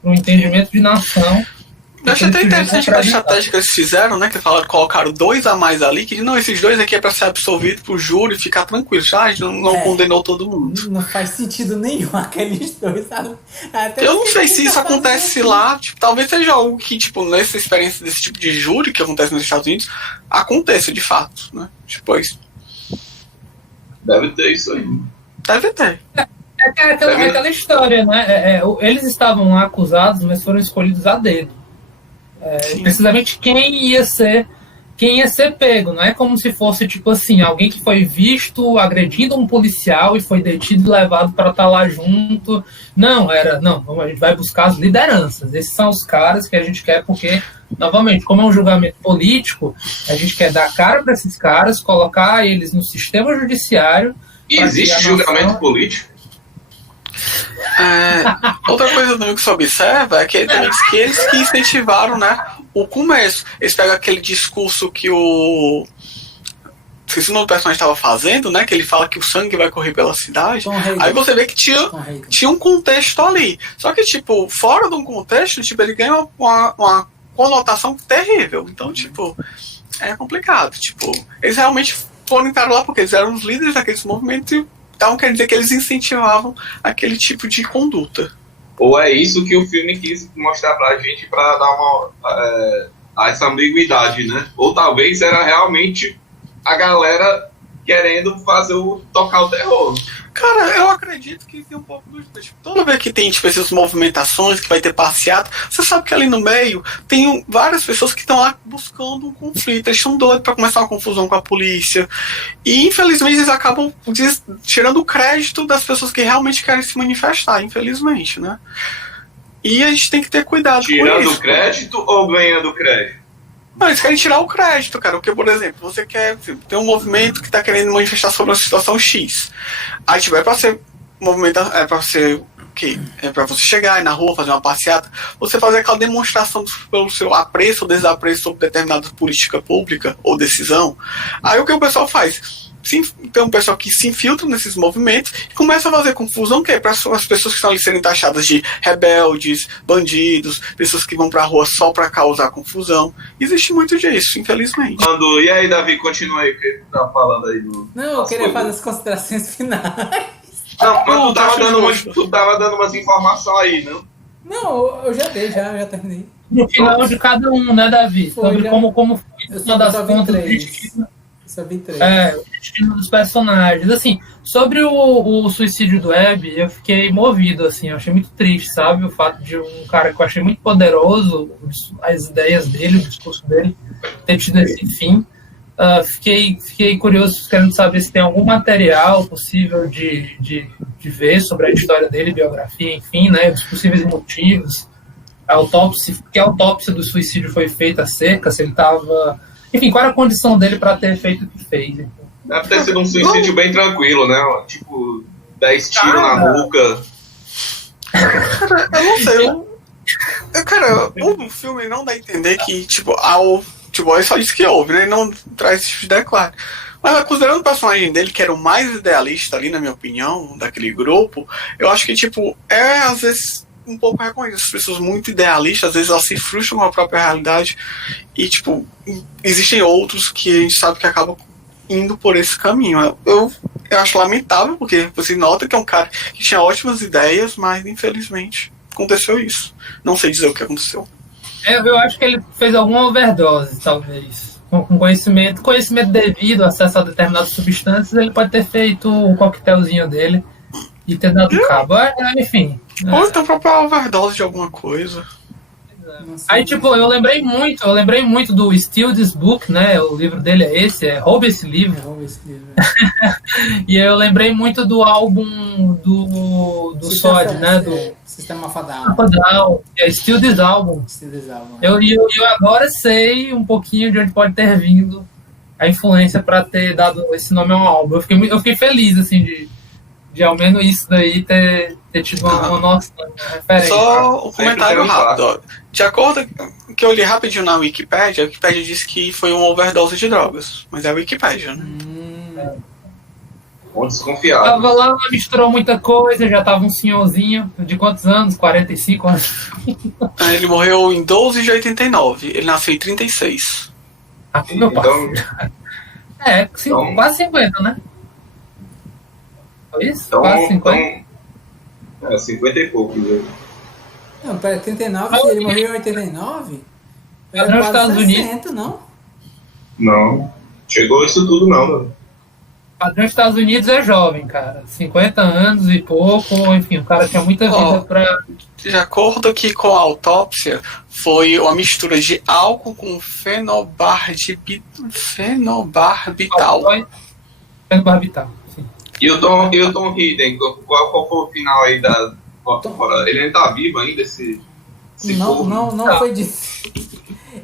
para o entendimento de nação. Eu achei até interessante a estratégia que eles fizeram, né? Que falaram, colocaram 2 a mais ali, que não, esses 2 aqui é pra ser absolvido pro júri e ficar tranquilo. Já a gente não condenou todo mundo. Não faz sentido nenhum aqueles dois. Até Eu não sei se isso acontece lá, tipo, talvez seja algo que, tipo, nessa experiência desse tipo de júri que acontece nos Estados Unidos, aconteça de fato, né? Tipo, isso. Deve ter isso aí. Deve ter. É aquela história, né? Eles estavam lá acusados, mas foram escolhidos a dedo. Precisamente quem ia ser pego. Não é como se fosse, tipo assim, alguém que foi visto agredindo um policial e foi detido e levado para estar lá junto. Não, a gente vai buscar as lideranças. Esses são os caras que a gente quer, porque, novamente, como é um julgamento político, a gente quer dar cara para esses caras, colocar eles no sistema judiciário. E existe julgamento político? Outra coisa também que se observa é que ele também diz que eles que incentivaram, né, o comércio. Eles pegam aquele discurso que o... Esqueci o nome do personagem estava fazendo, né? Que ele fala que o sangue vai correr pela cidade. Aí você vê que tinha um contexto ali. Só que, tipo, fora de um contexto, tipo, ele ganha uma conotação terrível. Então, tipo, é complicado. Tipo, eles realmente foram entrar lá porque eles eram os líderes daqueles movimentos e então quer dizer que eles incentivavam aquele tipo de conduta. Ou é isso que o filme quis mostrar pra gente pra dar essa ambiguidade, né? Ou talvez era realmente a galera querendo tocar o terror. Cara, eu acredito que tem um pouco dos dois. Tipo, toda vez que tem, tipo, essas movimentações, que vai ter passeata, você sabe que ali no meio tem várias pessoas que estão lá buscando um conflito. Eles estão doidos pra começar uma confusão com a polícia. E, infelizmente, eles acabam tirando o crédito das pessoas que realmente querem se manifestar, infelizmente, né? E a gente tem que ter cuidado com isso. Tirando o crédito ou ganhando crédito? Não, eles querem tirar o crédito, cara. Porque, por exemplo, você quer ter um movimento que tá querendo manifestar sobre uma situação X. Aí, tipo, é pra ser movimento, é pra ser o quê? É pra você chegar aí na rua, fazer uma passeata, você fazer aquela demonstração pelo seu apreço ou desapreço sobre determinada política pública ou decisão. Aí o que o pessoal faz? Tem um pessoal que se infiltra nesses movimentos e começa a fazer confusão, que é para as pessoas que estão ali serem taxadas de rebeldes, bandidos, pessoas que vão pra rua só para causar confusão. Existe muito disso, infelizmente. E aí, Davi, continua aí o que tu tá falando aí do. Não, eu queria fazer as considerações finais. Não, mas tu tava dando umas informações aí, não? Não, eu já dei, já terminei. No final de cada um, né, Davi? Foi, Sobre já. como foi, Eu uma das só vi contas, três. Só vi 3. o destino dos personagens. Assim, sobre o suicídio do Abby, eu fiquei movido, assim, eu achei muito triste, sabe? O fato de um cara que eu achei muito poderoso, as ideias dele, o discurso dele, ter tido esse fim. Fiquei curioso, querendo saber se tem algum material possível de ver sobre a história dele, biografia, enfim, né? Os possíveis motivos. que autópsia do suicídio foi feita acerca, se ele estava... Enfim, qual era a condição dele para ter feito o que fez? Deve ter sido um suicídio bem tranquilo, né? Tipo, 10 tiros na nuca. Cara, eu não sei. Cara, o filme não dá a entender que, tipo, ele só diz que houve, né? Ele não traz esse tipo de declaro. Mas considerando o personagem dele, que era o mais idealista ali, na minha opinião, daquele grupo, eu acho que, tipo, às vezes um pouco reconhecido. As pessoas muito idealistas, às vezes elas se frustram com a própria realidade e, tipo, existem outros que a gente sabe que acabam indo por esse caminho. Eu acho lamentável, porque você nota que é um cara que tinha ótimas ideias, mas infelizmente aconteceu isso. Não sei dizer o que aconteceu. Eu acho que ele fez alguma overdose, talvez. Com conhecimento devido, acesso a determinadas substâncias, ele pode ter feito o coquetelzinho dele e ter dado cabo. Enfim. Ou então própria overdose de alguma coisa. Aí, tipo, eu lembrei muito do Steal This Book, né? O livro dele é esse, Roube Esse Livro. E eu lembrei muito do álbum do Sod, né? Do Sistema Fadal. Steal This Album. Eu agora sei um pouquinho de onde pode ter vindo a influência para ter dado esse nome ao álbum. Eu fiquei feliz, assim, de ao menos isso daí ter tido uma nossa referência. Só um comentário rápido. Ó. De acordo com o que eu li rapidinho na Wikipédia, a Wikipédia disse que foi uma overdose de drogas. Mas é a Wikipédia, né? Desconfiado. Tava lá, misturou muita coisa, já tava um senhorzinho de quantos anos? 45 anos. Ele morreu em 12 de 89. Ele nasceu em 36. Meu pai. Quase 50, né? Foi isso? Então, quase 50? 50 e pouco. Né? Não, pera, 39, se ele morreu em 89? Era nos Estados 60, Unidos? não? Não. Chegou isso tudo, não, mano. Padrão dos Estados Unidos é jovem, cara. 50 anos e pouco, enfim, o cara tinha muita vida pra... De acordo aqui com a autópsia, foi uma mistura de álcool com fenobarbital. Fenobarbital, sim. E o Tom Hiddleston, qual foi o final aí da... Ele ainda tá vivo ainda, esse Não foi difícil.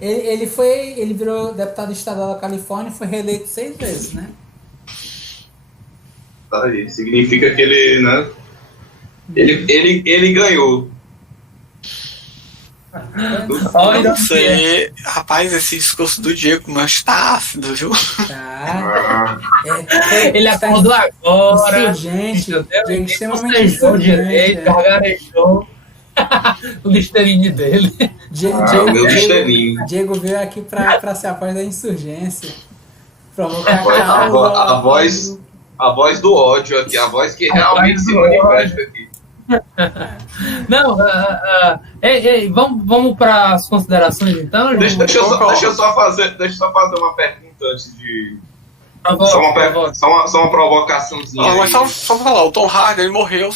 Ele virou deputado estadual da Califórnia e foi reeleito 6 vezes, né? Tá aí, significa que ele, né? Ele ganhou. Eu não sei. Rapaz, esse discurso do Diego, mas tá ácido, viu? Tá. Ele acordou agora. Gente, extremamente insurgente. Gargarejou. O Listerine dele. Diego veio aqui pra ser a voz da insurgência. Provocar a voz do ódio aqui, a voz que realmente se manifesta aqui. Não, vamos para as considerações então. Deixa eu só fazer uma pergunta antes de. Só uma provocaçãozinha. Mas só falar, o Tom Hardy ele morreu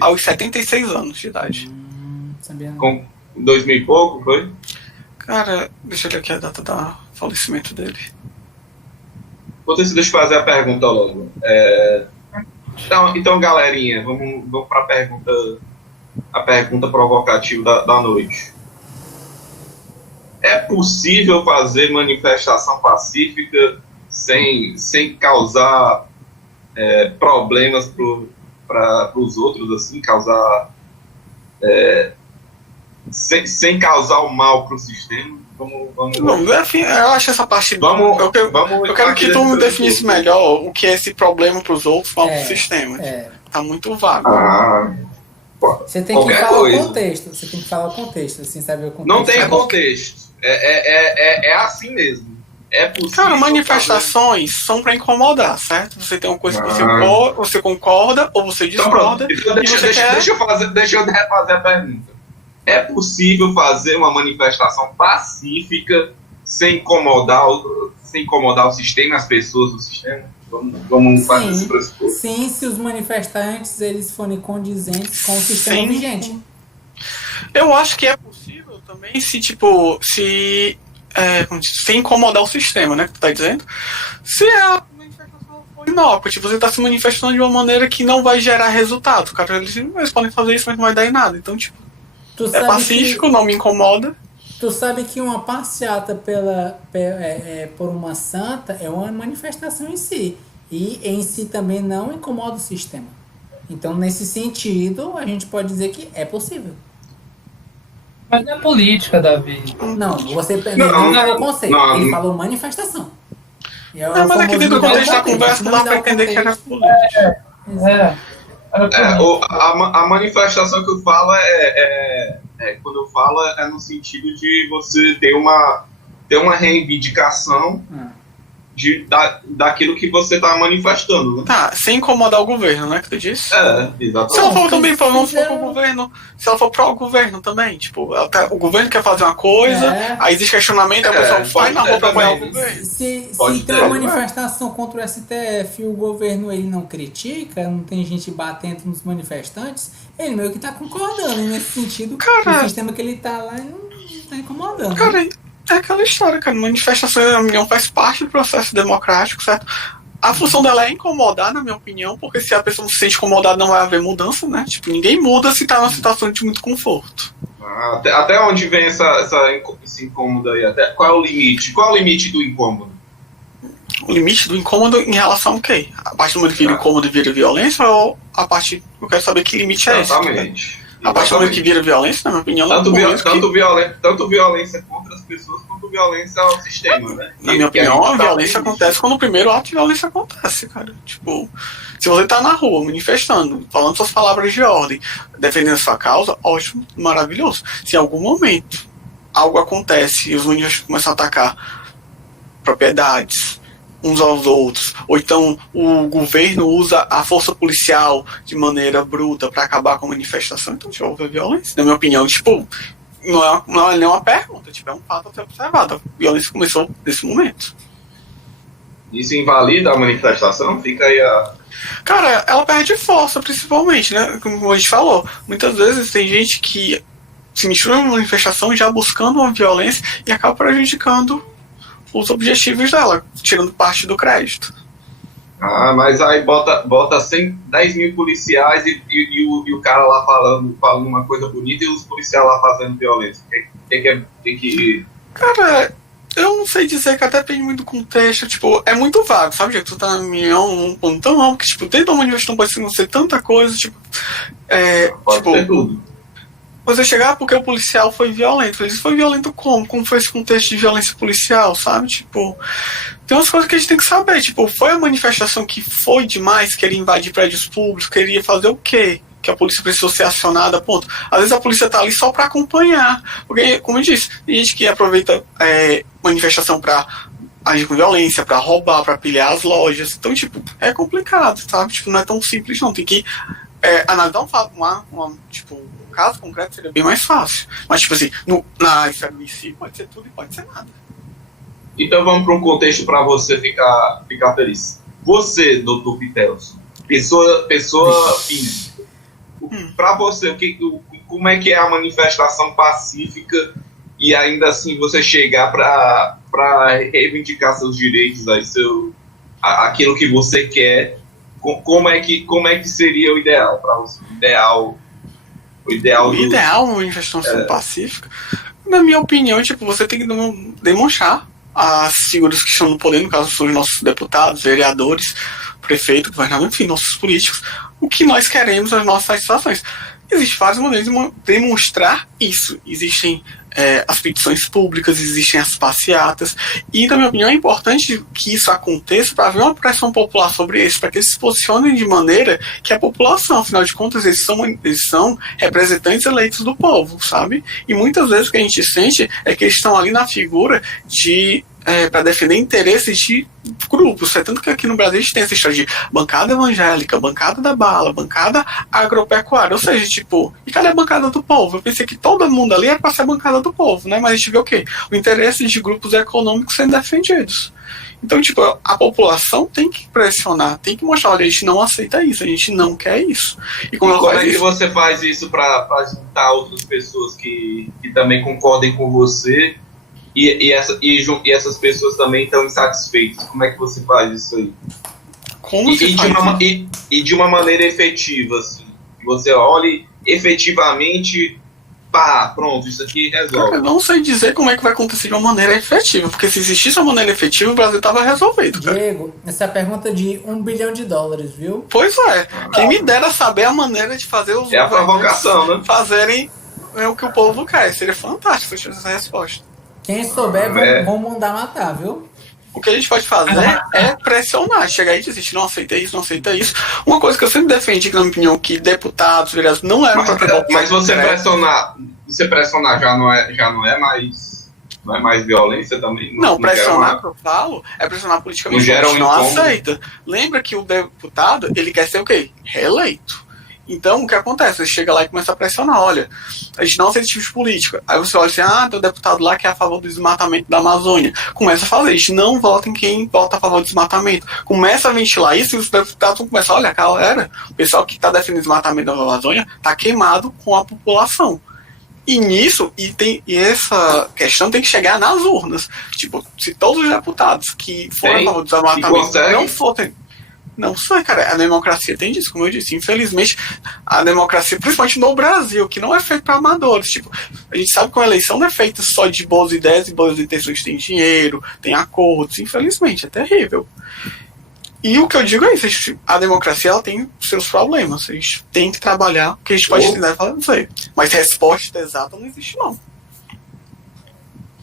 aos 76 anos de idade. Com 2000 e pouco, foi? Cara, deixa eu ver aqui a data do falecimento dele. Deixa eu fazer a pergunta logo. Então, galerinha, vamos para a pergunta provocativa da noite. É possível fazer manifestação pacífica sem causar problemas para os outros, assim, sem causar o mal para o sistema? Vamos. Enfim, eu acho essa parte. Eu quero que tu me definisse melhor o que é esse problema para os outros, para o sistema. Tá muito vago. Você tem que falar o contexto. Você tem que falar o contexto, assim, saber o contexto. Não tem contexto. É assim mesmo. É possível. Cara, manifestações são para incomodar, certo? Você tem uma coisa que você concorda ou você discorda. Então, deixa eu refazer a pergunta. É possível fazer uma manifestação pacífica sem incomodar o sistema, as pessoas do sistema? Vamos fazer esse pressuposto. Sim, se os manifestantes eles forem condizentes com o sistema vigente. Eu acho que é possível também sem incomodar o sistema, né? Que tu tá dizendo. Se a manifestação for inócua, você tá se manifestando de uma maneira que não vai gerar resultado. Cara, eles podem fazer isso, mas não vai dar em nada. Então, Tu É sabe pacífico, não me incomoda. Tu sabe que uma passeata por uma santa é uma manifestação em si. E em si também não incomoda o sistema. Então, nesse sentido, a gente pode dizer que é possível. Mas não é política, Davi. Não, você Não, não falou conceito. não. Ele falou manifestação. E é o Não, mas aqui famoso dentro do me dá o contexto da conversa não dá me pra o entender que era contexto. política. É. A manifestação que eu falo quando eu falo é no sentido de você ter uma reivindicação daquilo que você está manifestando, né? Tá, sem incomodar o governo, né, que tu disse? Se Exatamente. ela for também, vamos supor pro governo, se ela for pró-governo também, tipo, o governo quer fazer uma coisa, aí existe questionamento, aí a pessoa vai na rua pra apoiar o governo. Se Pode tem ter, uma manifestação contra o STF e o governo ele não critica, não tem gente batendo nos manifestantes, ele meio que tá concordando. E nesse sentido, Cara, o sistema que ele tá lá não tá incomodando. Cara, é aquela história, cara. Manifestação, na minha opinião, faz parte do processo democrático, certo? A função dela é incomodar, na minha opinião, porque se a pessoa se sente incomodada, não vai haver mudança, né? Tipo, ninguém muda se tá numa situação de muito conforto. Até onde vem esse incômodo aí? Qual é o limite? Qual é o limite do incômodo? O limite do incômodo em relação ao quê? A partir do momento que vira incômodo e vira violência, ou a partir... Eu quero saber que limite é esse. Exatamente. A partir do momento que vira violência, na minha opinião, Tanto violência contra as pessoas quanto violência ao sistema, né? Na minha opinião, a violência acontece quando o primeiro ato de violência acontece, cara. Tipo, se você tá na rua manifestando, falando suas palavras de ordem, defendendo sua causa, ótimo, maravilhoso. Se em algum momento algo acontece e os manifestantes começam a atacar propriedades uns aos outros, ou então o governo usa a força policial de maneira bruta para acabar com a manifestação, então já houve violência. Na minha opinião, tipo, não é nenhuma pergunta, tipo, é um fato a ser observado. A violência começou nesse momento. Isso invalida a manifestação? Fica aí a... Cara, ela perde força, principalmente, né? Como a gente falou, muitas vezes tem gente que se mistura numa manifestação já buscando uma violência e acaba prejudicando os objetivos dela, tirando parte do crédito. Mas aí bota 10 mil policiais e o cara lá falando uma coisa bonita e os policiais lá fazendo violência. Tem que... Cara, eu não sei dizer, que até depende muito do contexto, tipo, é muito vago, sabe? Já que tu tá na minha um ponto tão amplo que, tipo, dentro da manifestação pode não ser tanta coisa, tipo... Pode tipo, ter tudo. Você chegar porque o policial foi violento. Ele foi violento como? Como foi esse contexto de violência policial, sabe? Tipo, tem umas coisas que a gente tem que saber. Tipo, foi a manifestação que foi demais, queria invadir prédios públicos, queria fazer o quê? Que a polícia precisou ser acionada, ponto. Às vezes a polícia tá ali só pra acompanhar. Porque, como eu disse, tem gente que aproveita manifestação pra agir com violência, pra roubar, pra pilhar as lojas. Então, tipo, é complicado, sabe? Tipo, não é tão simples, não. Tem que analisar um fato, tipo, caso concreto seria bem mais fácil. Mas, tipo assim, na esfera em si, pode ser tudo e pode ser nada. Então vamos para um contexto para você ficar feliz. Você, Dr. Pitelson, pessoa física, para você, como é que é a manifestação pacífica e ainda assim você chegar para reivindicar seus direitos, aí, aquilo que você quer, como é que seria o ideal para você? O ideal uma manifestação pacífica, na minha opinião, tipo, você tem que demonstrar as figuras que estão no poder, no caso são os nossos deputados, vereadores, prefeito, governador, enfim, nossos políticos, o que nós queremos, as nossas satisfações. Existem várias maneiras de demonstrar isso. Existem as petições públicas, existem as passeatas, e, na minha opinião, é importante que isso aconteça para haver uma pressão popular sobre isso, para que eles se posicionem de maneira que a população, afinal de contas, eles são representantes eleitos do povo, sabe? E muitas vezes o que a gente sente é que eles estão ali na figura para defender interesses de grupos. É tanto que aqui no Brasil a gente tem essa história de bancada evangélica, bancada da bala, bancada agropecuária, ou seja, tipo, e cadê a bancada do povo? Eu pensei que todo mundo ali era para ser a bancada do povo, né? Mas a gente vê o quê? O interesse de grupos econômicos sendo defendidos. Então, tipo, a população tem que pressionar, tem que mostrar, olha, a gente não aceita isso, a gente não quer isso. E como é que você faz isso para juntar outras pessoas que também concordem com você e essas pessoas também estão insatisfeitas? Como é que você faz isso aí? De uma maneira efetiva, assim, que você olhe efetivamente pá, pronto, isso aqui Cara, eu resolve. não sei dizer como é que vai acontecer de uma maneira efetiva, porque se existisse uma maneira efetiva, o Brasil tava resolvido, cara. Diego, essa é a pergunta de $1 bilhão, viu? Pois é, quem me dera saber a maneira de fazer os É a provocação, né? fazerem o que o povo quer. Seria fantástico se eu tivesse essa resposta. Quem souber, É. vão mandar matar, viu? O que a gente pode fazer é pressionar, chegar e dizer, gente, não aceita isso, não aceita isso. Uma coisa que eu sempre defendi, que na minha opinião, que deputados, vereadores não eram para Mas você pressionar já não é mais violência também? Não, gera pressionar, que eu falo, é pressionar politicamente. Não gera A gente não incômodo. aceita. Lembra que o deputado, ele quer ser o quê? Reeleito. Então, o que acontece? Você chega lá e começa a pressionar. Olha, a gente não aceita esse tipo de política. Aí você olha assim, tem um deputado lá que é a favor do desmatamento da Amazônia. Começa a fazer, a gente não vota em quem vota a favor do desmatamento. Começa a ventilar isso e os deputados vão começar, olha, galera, o pessoal que está defendendo o desmatamento da Amazônia está queimado com a população. E nisso, e essa questão tem que chegar nas urnas. Tipo, se todos os deputados que forem a favor do desmatamento não forem. Não sei, cara. A democracia tem disso, como eu disse. Infelizmente, a democracia, principalmente no Brasil, que não é feita para amadores. Tipo, a gente sabe que uma eleição não é feita só de boas ideias e boas intenções. Tem dinheiro, tem acordos. Infelizmente, é terrível. E o que eu digo é isso, a democracia ela tem seus problemas, a gente tem que trabalhar, o que a gente pode tentar falar, não sei. Mas resposta exata não existe, não.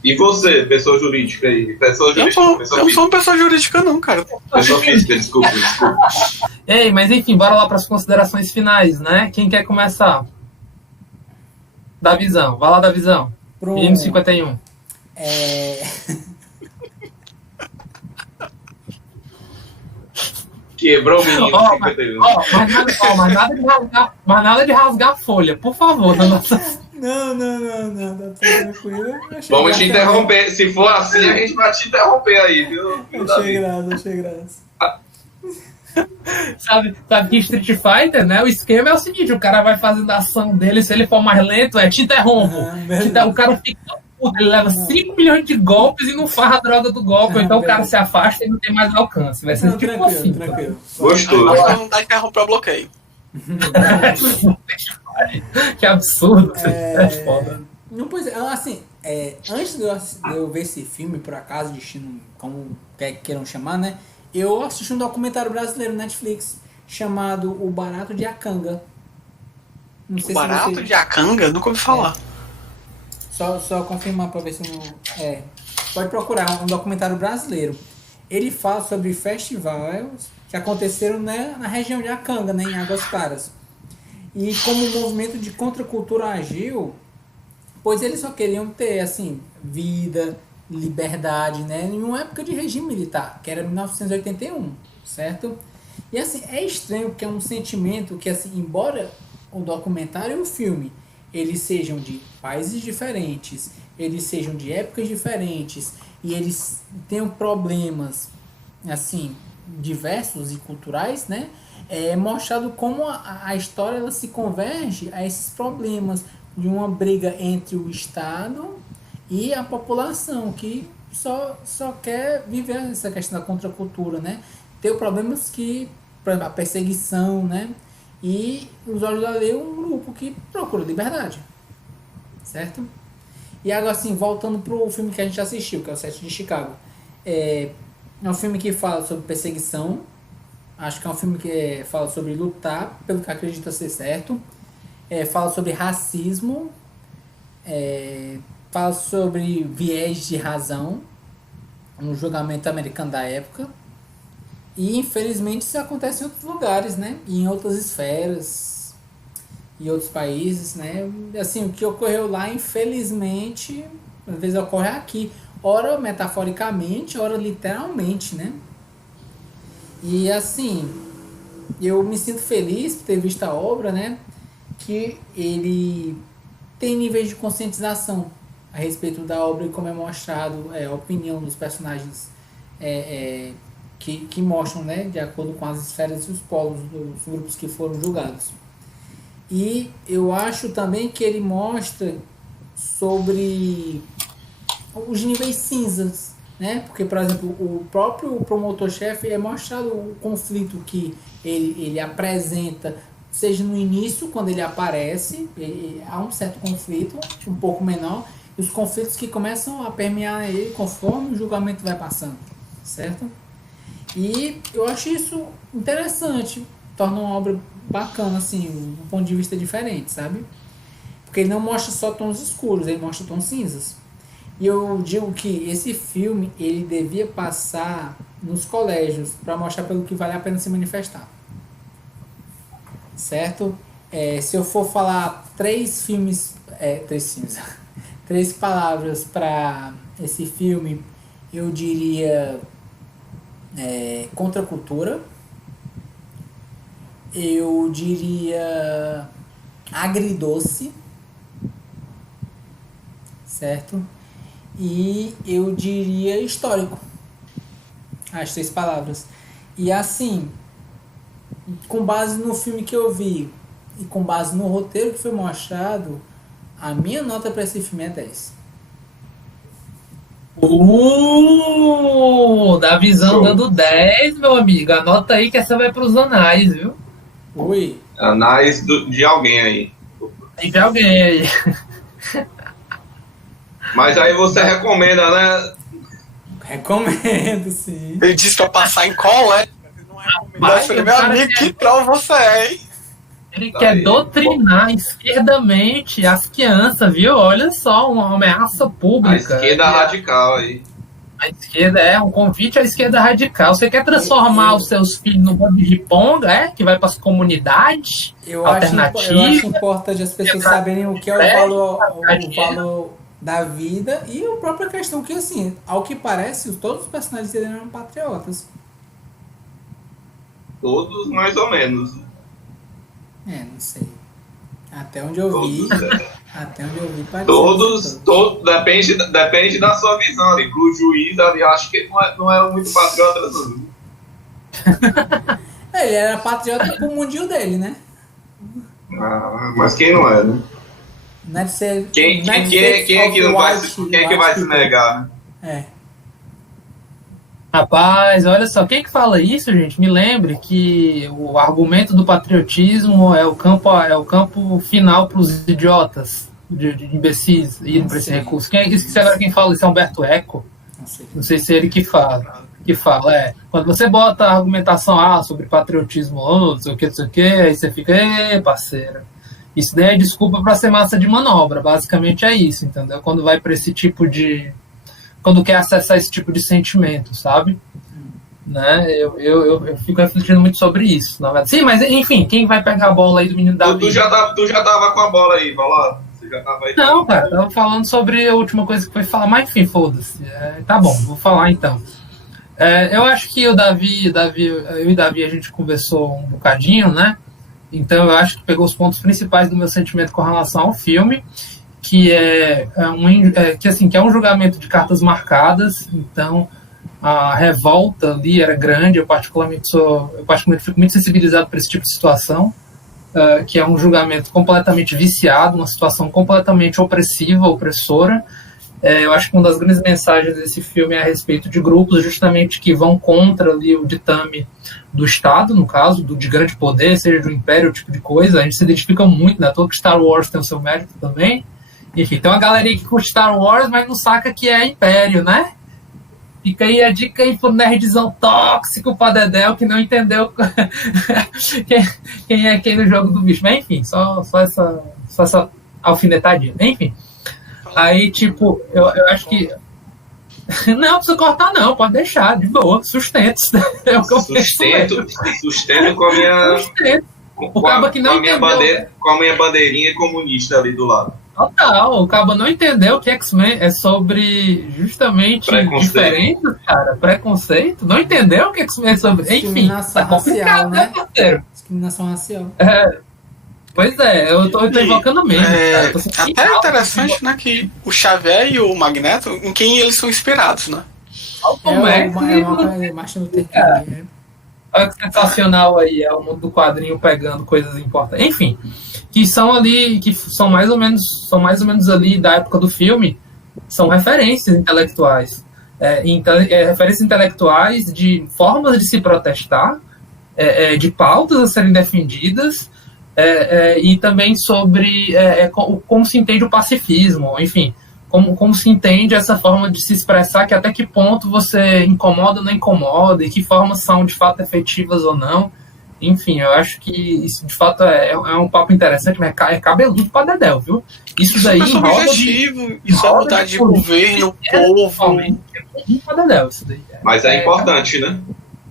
E você, pessoa jurídica aí? Pessoa Eu jurídica, não sou uma pessoa jurídica, não, cara. pessoa física, desculpa. Ei, mas enfim, bora lá para as considerações finais, né? Quem quer começar? Davizão, vai lá, Davizão. Menino 51. Quebrou o menino. Ó, 51. mas nada de rasgar a folha, por favor. Não, tá tudo tranquilo. Vamos te interromper. Se for assim, a gente vai te interromper aí, viu? Achei graça. Sabe que Street Fighter, né? O esquema é o seguinte: o cara vai fazendo a ação dele, se ele for mais lento, te interrompo. O cara fica puto, ele leva 5 milhões de golpes e não faz a droga do golpe, ou então o cara se afasta e não tem mais alcance. Vai ser tipo assim. Tranquilo. Gostoso. Mas não dá de interromper o bloqueio. Que absurdo. É foda. Não, pois é, assim, antes de eu ver esse filme, por acaso, destino, como queiram chamar, né? Eu assisti um documentário brasileiro na Netflix chamado O Barato de Acanga. Não sei O Barato de Acanga? Nunca ouvi falar. Só confirmar pra ver se não. Pode procurar, um documentário brasileiro. Ele fala sobre festivais que aconteceram, né, na região de Acanga, né, em Águas Claras. E como o movimento de contracultura agiu, pois eles só queriam ter, assim, vida, liberdade, né, em uma época de regime militar, que era 1981, certo? E, assim, é estranho porque é um sentimento que, assim, embora o documentário e o filme, eles sejam de países diferentes, eles sejam de épocas diferentes, e eles tenham problemas, assim, diversos e culturais, né? É mostrado como a história ela se converge a esses problemas de uma briga entre o Estado e a população, que só quer viver essa questão da contracultura, né? Tem problemas que, por exemplo, a perseguição, né? E os Olhos da Lei é um grupo que procura liberdade, certo? E agora, assim, voltando pro filme que a gente assistiu, que é o 7 de Chicago. É um filme que fala sobre perseguição. Acho que é um filme que fala sobre lutar pelo que acredita ser certo. Fala sobre racismo. Fala sobre viés de razão. Um julgamento americano da época. E, infelizmente, isso acontece em outros lugares, né? E em outras esferas. Em outros países, né? Assim, o que ocorreu lá, infelizmente, às vezes ocorre aqui. Ora metaforicamente, ora literalmente, né? E, assim, eu me sinto feliz por ter visto a obra, né? Que ele tem níveis de conscientização a respeito da obra e como é mostrado a opinião dos personagens que mostram, né, de acordo com as esferas e os polos dos grupos que foram julgados. E eu acho também que ele mostra sobre os níveis cinzas, né? Porque, por exemplo, o próprio promotor-chefe é mostrado o conflito que ele apresenta seja no início, quando ele aparece, há um certo conflito, um pouco menor, e os conflitos que começam a permear ele conforme o julgamento vai passando, certo? E eu acho isso interessante, torna uma obra bacana, assim, um ponto de vista diferente, sabe? Porque ele não mostra só tons escuros, ele mostra tons cinzas. E eu digo que esse filme, ele devia passar nos colégios, para mostrar pelo que vale a pena se manifestar. Certo? Se eu for falar três palavras para esse filme, eu diria contracultura, eu diria agridoce, certo? E eu diria histórico. As 3 palavras. E assim, com base no filme que eu vi e com base no roteiro que foi mostrado, a minha nota para esse filme é 10. Da visão dando 10, meu amigo. Anota aí que essa vai pros anais, viu? Oi. Anais de alguém aí. De alguém aí. Mas aí você recomenda, né? Recomendo, sim. Ele disse pra passar em colégio. Não recomenda. Meu amigo, que troll você é, hein? Ele quer doutrinar esquerdamente as crianças, viu? Olha só, uma ameaça pública. A esquerda radical aí. A esquerda um convite à esquerda radical. Você quer transformar os seus filhos no bando de riponga, que vai para as comunidades alternativas? Eu acho importante as pessoas saberem o que é o valor da vida e a própria questão que, assim, ao que parece, todos os personagens dele eram patriotas. Todos, mais ou menos. Não sei. Até onde eu vi, parece. Todos, depende da sua visão. Ali. Pro juiz, ali, acho que ele não era muito patriota, não. Ele era patriota pro mundinho dele, né? Mas quem não é, né? Não é de ser, quem é que não vai se negar, né? Rapaz, olha só, quem é que fala isso, gente? Me lembre que o argumento do patriotismo é o campo final para os idiotas, de imbecis, irem para esse recurso. Esqueci agora quem fala isso, é Humberto Eco. Não sei se é ele que fala. Quando você bota a argumentação sobre patriotismo, não sei o que, aí você fica, parceira. Isso daí é desculpa para ser massa de manobra, basicamente é isso, entendeu? Quando vai para esse tipo de... Quando quer acessar esse tipo de sentimento, sabe? Né? Eu fico refletindo muito sobre isso, na verdade. Sim, mas enfim, quem vai pegar a bola aí do menino Davi? Tu já tava com a bola aí, vai lá. Você já tava aí. Não, cara, tava falando sobre a última coisa que foi falar, mas enfim, foda-se. Tá bom, vou falar então. Eu acho que eu e Davi, a gente conversou um bocadinho, né? Então eu acho que pegou os pontos principais do meu sentimento com relação ao filme, que é um julgamento de cartas marcadas. Então a revolta ali era grande. Eu particularmente fico muito sensibilizado para esse tipo de situação, que é um julgamento completamente viciado, uma situação completamente opressiva, opressora. Eu acho que uma das grandes mensagens desse filme é a respeito de grupos justamente que vão contra ali o ditame do Estado, no caso, de grande poder, seja do Império, tipo de coisa. A gente se identifica muito, né? Todo que Star Wars tem o seu mérito também. Enfim, tem uma galera que curte Star Wars, mas não saca que é Império, né? Fica aí a dica aí pro nerdzão tóxico pra Dedéu, que não entendeu quem é quem no jogo do bicho. Mas enfim, só essa alfinetadinha. Enfim. Aí, tipo, eu acho que... Não precisa cortar, não. Pode deixar, de boa. Sustento com a minha... O cabo que não entendeu... Com a minha bandeirinha comunista ali do lado. Total, o cabo não entendeu que X-Men é sobre justamente diferença, cara, preconceito. Não entendeu que X-Men é sobre... Enfim, tá complicado, né, parceiro? Discriminação racial. Pois eu tô invocando mesmo. Até interessante, né, que o Xavier e o Magneto, em quem eles são inspirados, né? Olha que sensacional aí, é o mundo do quadrinho pegando coisas importantes. Enfim, que são mais ou menos ali da época do filme, são referências intelectuais. Referências intelectuais de formas de se protestar, de pautas a serem defendidas, E também sobre como se entende o pacifismo, enfim, como se entende essa forma de se expressar, que até que ponto você incomoda ou não incomoda, e que formas são de fato efetivas ou não. Enfim, eu acho que isso de fato é um papo interessante, mas é cabeludo pra dedéu, viu? Isso daí é sobre objetivo, isso é vontade de governo, povo. Isso daí mas é importante, né?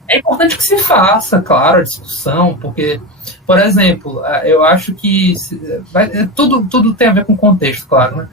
É importante que se faça, claro, a discussão, porque, por exemplo, eu acho que tudo tem a ver com contexto, claro, né?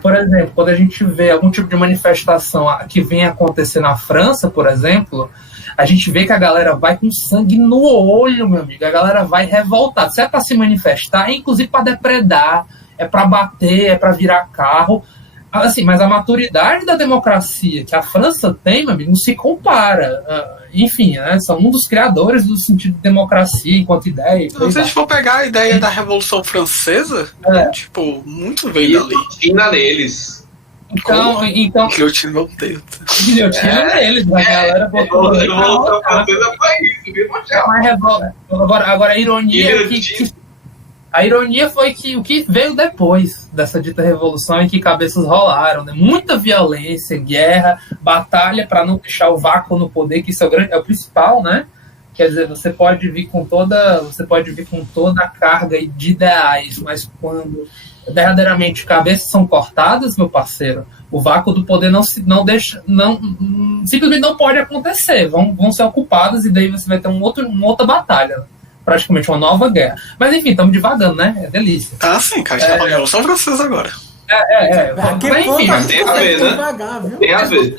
Por exemplo, quando a gente vê algum tipo de manifestação que vem acontecer na França, por exemplo, a gente vê que a galera vai com sangue no olho, meu amigo, a galera vai revoltada. Se é para se manifestar, é inclusive para depredar, é para bater, é para virar carro. Assim, mas a maturidade da democracia que a França tem, meu amigo, não se compara. Enfim, né, são um dos criadores do sentido de democracia enquanto ideia. Se a gente for pegar a ideia da Revolução Francesa, tipo, muito veio dali. Guilhotina neles. Então Guilhotina, meu Deus. Guilhotina neles, a galera botou. Revolução Francesa foi isso, viu, Agora a ironia é que a ironia foi que o que veio depois dessa dita revolução e que cabeças rolaram, né? Muita violência, guerra, batalha para não deixar o vácuo no poder, que isso é o principal, né? Quer dizer, você pode vir com toda a carga de ideais, mas quando verdadeiramente cabeças são cortadas, meu parceiro, o vácuo do poder simplesmente não pode acontecer. Vão ser ocupadas e daí você vai ter uma outra batalha. Praticamente uma nova guerra. Mas enfim, estamos divagando, né? É delícia. Sim, cara, a gente tá falando de Revolução Francesa agora. Mas enfim, mas tem a ver, né? Tem a ver.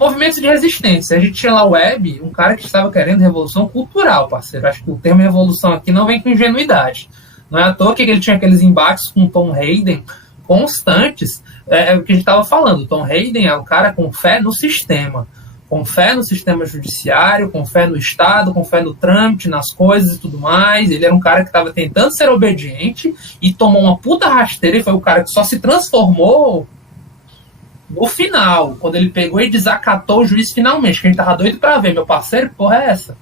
Movimentos de resistência. A gente tinha lá o Webb, um cara que estava querendo revolução cultural, parceiro. Acho que o termo revolução aqui não vem com ingenuidade. Não é à toa que ele tinha aqueles embates com Tom Hayden constantes. É o que a gente estava falando. Tom Hayden é um cara com fé no sistema. Com fé no sistema judiciário, com fé no Estado, com fé no trâmite, nas coisas e tudo mais. Ele era um cara que estava tentando ser obediente e tomou uma puta rasteira e foi o cara que só se transformou no final, quando ele pegou e desacatou o juiz finalmente, que a gente tava doido pra ver, meu parceiro, que porra é essa?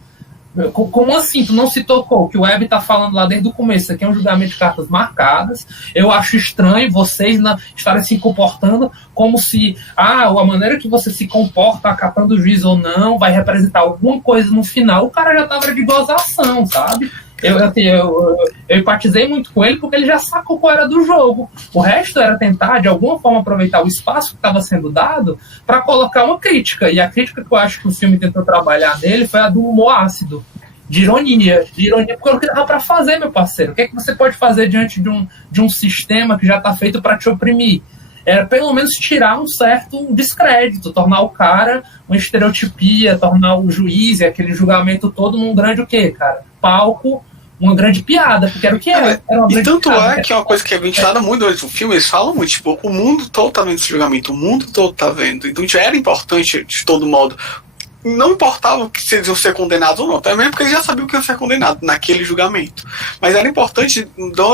Como assim? Tu não se tocou? Que o Web tá falando lá desde o começo. Isso aqui é um julgamento de cartas marcadas. Eu acho estranho vocês estarem se comportando como se a maneira que você se comporta acatando o juiz ou não vai representar alguma coisa no final. O cara já tava de gozação, sabe? Eu empatizei muito com ele porque ele já sacou qual era do jogo. O resto era tentar, de alguma forma, aproveitar o espaço que estava sendo dado para colocar uma crítica. E a crítica que eu acho que o filme tentou trabalhar nele foi a do humor ácido, de ironia, porque é o que dava para fazer, meu parceiro. O que é que você pode fazer diante de um sistema que já está feito para te oprimir? Era pelo menos tirar um certo descrédito, tornar o cara uma estereotipia, tornar o juiz e aquele julgamento todo num grande o quê, cara? Palco, uma grande piada, porque era o que era. E tanto piada, que é uma coisa que é ventilada muito durante o filme, eles falam muito, tipo, o mundo todo tá vendo esse julgamento, o mundo todo tá vendo. Então já era importante de todo modo. Não importava se eles iam ser condenados ou não, também porque eles já sabiam que iam ser condenados naquele julgamento. Mas era importante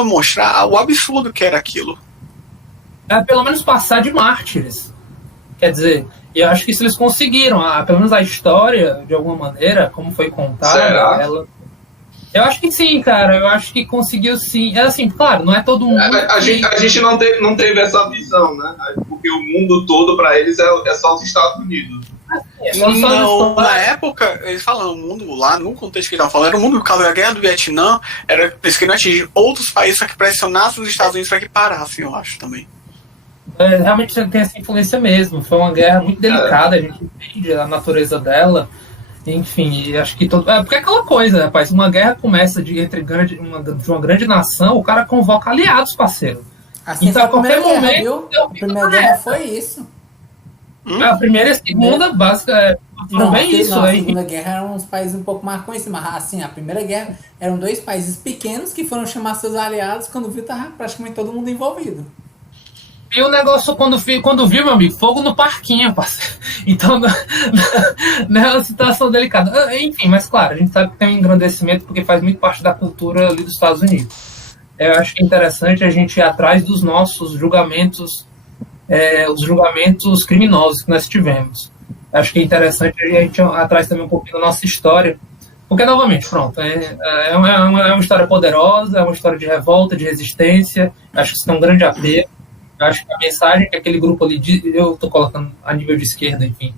mostrar o absurdo que era aquilo. Pelo menos passar de mártires. Quer dizer, eu acho que isso eles conseguiram. Pelo menos a história, de alguma maneira, como foi contada, ela... Eu acho que sim, cara. Eu acho que conseguiu sim. É assim, claro, não é todo mundo. A gente não teve essa visão, né? Porque o mundo todo, para eles, é só os Estados Unidos. Não, na época, eles falam, o mundo lá, no contexto que eles estavam falando, era o mundo por causa da guerra do Vietnã, eles queriam atingir outros países para que pressionassem os Estados Unidos para que parassem, eu acho também. Realmente tem essa influência mesmo. Foi uma guerra muito delicada, a gente entende a natureza dela. Enfim, acho que todo. Porque é aquela coisa, rapaz, uma guerra começa de uma grande nação, o cara convoca aliados, parceiro. Assim, então, a qualquer momento. A primeira guerra foi isso. A primeira e a segunda, básica, não bem isso. A segunda guerra eram uns países um pouco mais conhecidos, mas assim, a primeira guerra eram 2 países pequenos que foram chamar seus aliados quando viu tava praticamente todo mundo envolvido. E o negócio, quando viu, meu amigo, fogo no parquinho, parceiro. Então, não é uma situação delicada. Enfim, mas claro, a gente sabe que tem um engrandecimento porque faz muito parte da cultura ali dos Estados Unidos. Eu acho que é interessante a gente ir atrás dos nossos julgamentos, os julgamentos criminosos que nós tivemos. Acho que é interessante a gente ir atrás também um pouquinho da nossa história, Porque, novamente, pronto, é uma história poderosa, é uma história de revolta, de resistência, acho que isso tem um grande apelo, acho que a mensagem que aquele grupo ali, eu estou colocando a nível de esquerda, enfim,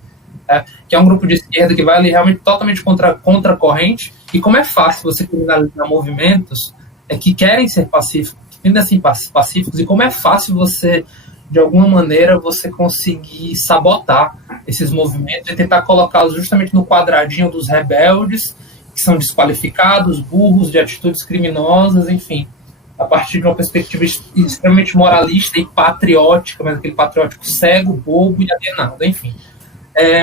que é um grupo de esquerda que vai ali realmente totalmente contra a corrente, e como é fácil você criminalizar movimentos que querem ser pacíficos, ainda assim pacíficos, e como é fácil você, de alguma maneira, você conseguir sabotar esses movimentos e tentar colocá-los justamente no quadradinho dos rebeldes, que são desqualificados, burros, de atitudes criminosas, enfim, a partir de uma perspectiva extremamente moralista e patriótica, mas aquele patriótico cego, bobo e alienado, enfim.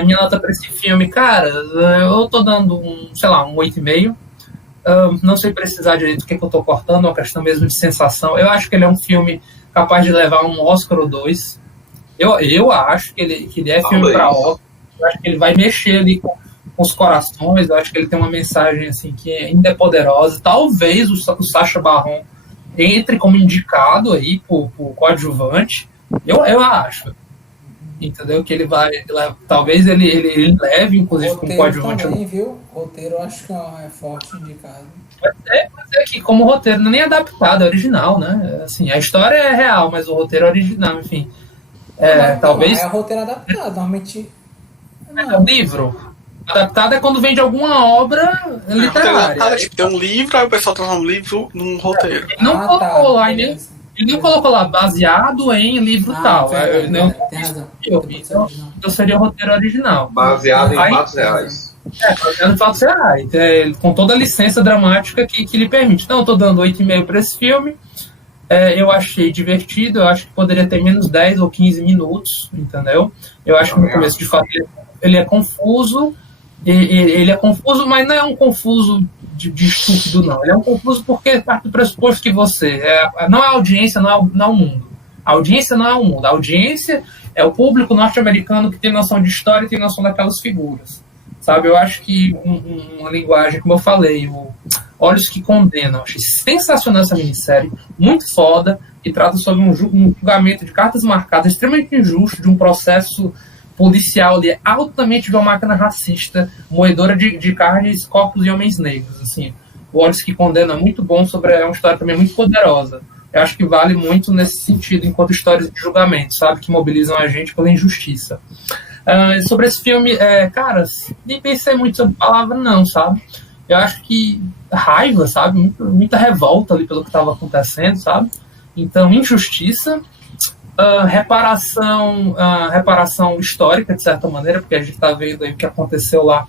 Minha nota para esse filme, cara, eu tô dando um 8,5. Não sei precisar direito do que eu tô cortando, é uma questão mesmo de sensação. Eu acho que ele é um filme capaz de levar um Oscar ou dois. Eu acho que ele é filme para Oscar. Eu acho que ele vai mexer ali com os corações. Eu acho que ele tem uma mensagem assim que ainda é poderosa. Talvez o Sacha Baron entre como indicado aí por coadjuvante. Eu acho. Entendeu? Que ele vai. Talvez ele leve, inclusive, com coadjuvante. Também, viu? Roteiro eu acho que é forte indicado. Pode ser que, como roteiro, não é nem adaptado, é original, né? Assim, a história é real, mas o roteiro é original, enfim. Talvez. Não, é roteiro adaptado, normalmente. É um livro. Adaptado é quando vem de alguma obra literária. Tipo, tem um livro, aí o pessoal transforma um livro num roteiro. Ele não colocou lá, né? Ele não colocou lá baseado em livro tal. Tem razão. Então seria o roteiro original. Baseado em fatos reais. Baseado em fatos reais. Com toda a licença dramática que lhe permite. Então, eu estou dando 8,5 para esse filme. Eu achei divertido. Eu acho que poderia ter menos 10 ou 15 minutos. Entendeu? Eu acho que no começo, de fato, ele é confuso. Ele é confuso, mas não é um confuso de estúpido, não. Ele é um confuso porque parte do pressuposto que você não é a audiência, não é o mundo. A audiência não é o mundo. A audiência é o público norte-americano que tem noção de história e tem noção daquelas figuras. Sabe? Eu acho que uma linguagem, como eu falei, Olhos que Condenam. Eu achei sensacional essa minissérie, muito foda, que trata sobre um julgamento de cartas marcadas extremamente injusto, de um processo policial ali, altamente de uma máquina racista, moedora de carnes, corpos e homens negros. Assim, o Olhos que Condenam é muito bom, é uma história também muito poderosa. Eu acho que vale muito nesse sentido, enquanto histórias de julgamento, sabe, que mobilizam a gente pela injustiça. Sobre esse filme, cara, nem pensei muito sobre a palavra, não, sabe? Eu acho que raiva, sabe? Muita revolta ali pelo que estava acontecendo, sabe? Então, injustiça, reparação histórica, de certa maneira, porque a gente está vendo aí o que aconteceu lá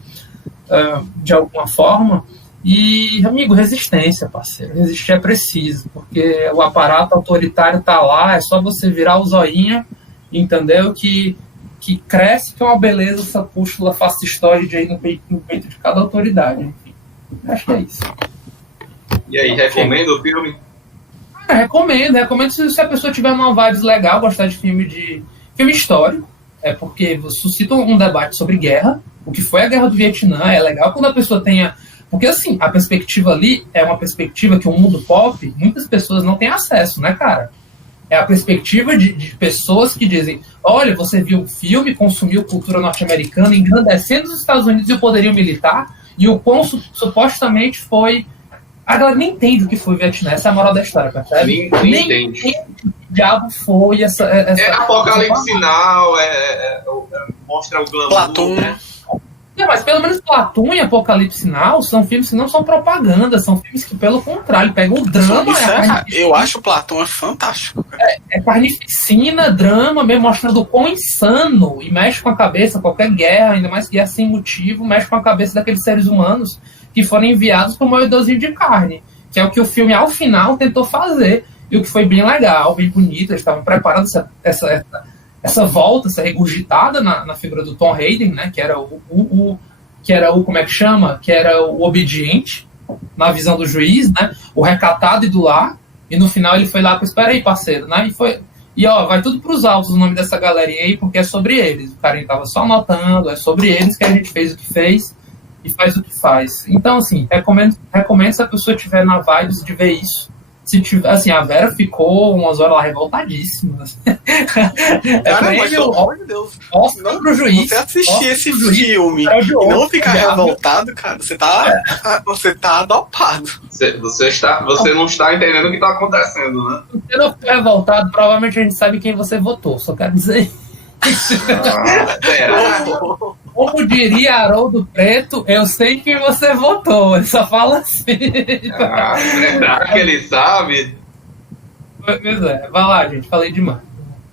de alguma forma. E, amigo, resistência, parceiro. Resistir é preciso, porque o aparato autoritário tá lá, é só você virar o zoinho, entendeu? Que cresce, que é uma beleza essa pústula fascistoide aí no peito de cada autoridade. Enfim, acho que é isso. E aí, recomenda o filme? Recomendo se a pessoa tiver uma vibe legal, gostar de filme histórico, porque suscita um debate sobre guerra, o que foi a guerra do Vietnã. É legal quando a pessoa tenha. Porque, assim, a perspectiva ali é uma perspectiva que o mundo pop, muitas pessoas não têm acesso, né, cara? É a perspectiva de pessoas que dizem: olha, você viu o filme, consumiu cultura norte-americana, engrandecendo os Estados Unidos e o poderio militar, e o quão supostamente foi. A galera nem entende o que foi o Vietnã, essa é a moral da história, percebe? Nem entende o que diabo foi essa Apocalipse Sinal, mostra o glamour. Platão. Né? Mas pelo menos Platão e Apocalipse Sinal são filmes que não são propaganda, são filmes que, pelo contrário, pegam o drama. Eu acho o Platão fantástico. É carnificina, drama, mesmo mostrando o quão insano e mexe com a cabeça, qualquer guerra, ainda mais guerra sem motivo, mexe com a cabeça daqueles seres humanos que foram enviados por um moedorzinho de carne, que é o que o filme, ao final, tentou fazer, e o que foi bem legal, bem bonito. Eles estavam preparando essa volta, essa regurgitada na figura do Tom Hayden, né, que era como é que chama? Que era o obediente, na visão do juiz, né, o recatado e do lar, e no final ele foi lá para espera aí, parceiro, né, vai tudo pros altos o nome dessa galerinha aí, porque é sobre eles. O carinha tava só anotando, é sobre eles que a gente fez o que fez e faz o que faz. Então, assim, recomendo se a pessoa tiver na vibes de ver isso, Se tiver, assim, a Vera ficou umas horas lá revoltadíssima. Cara, mas pelo amor de Deus. Mostra pro juiz. Você assistir esse filme e não ficar revoltado, cara, você tá dopado. Você não está entendendo o que está acontecendo, né? Se você não for revoltado, provavelmente a gente sabe quem você votou. Só quero dizer. Como diria Haroldo Preto, eu sei quem você votou. Ele só fala assim. Será que ele sabe? Pois é, vai lá, gente. Falei demais.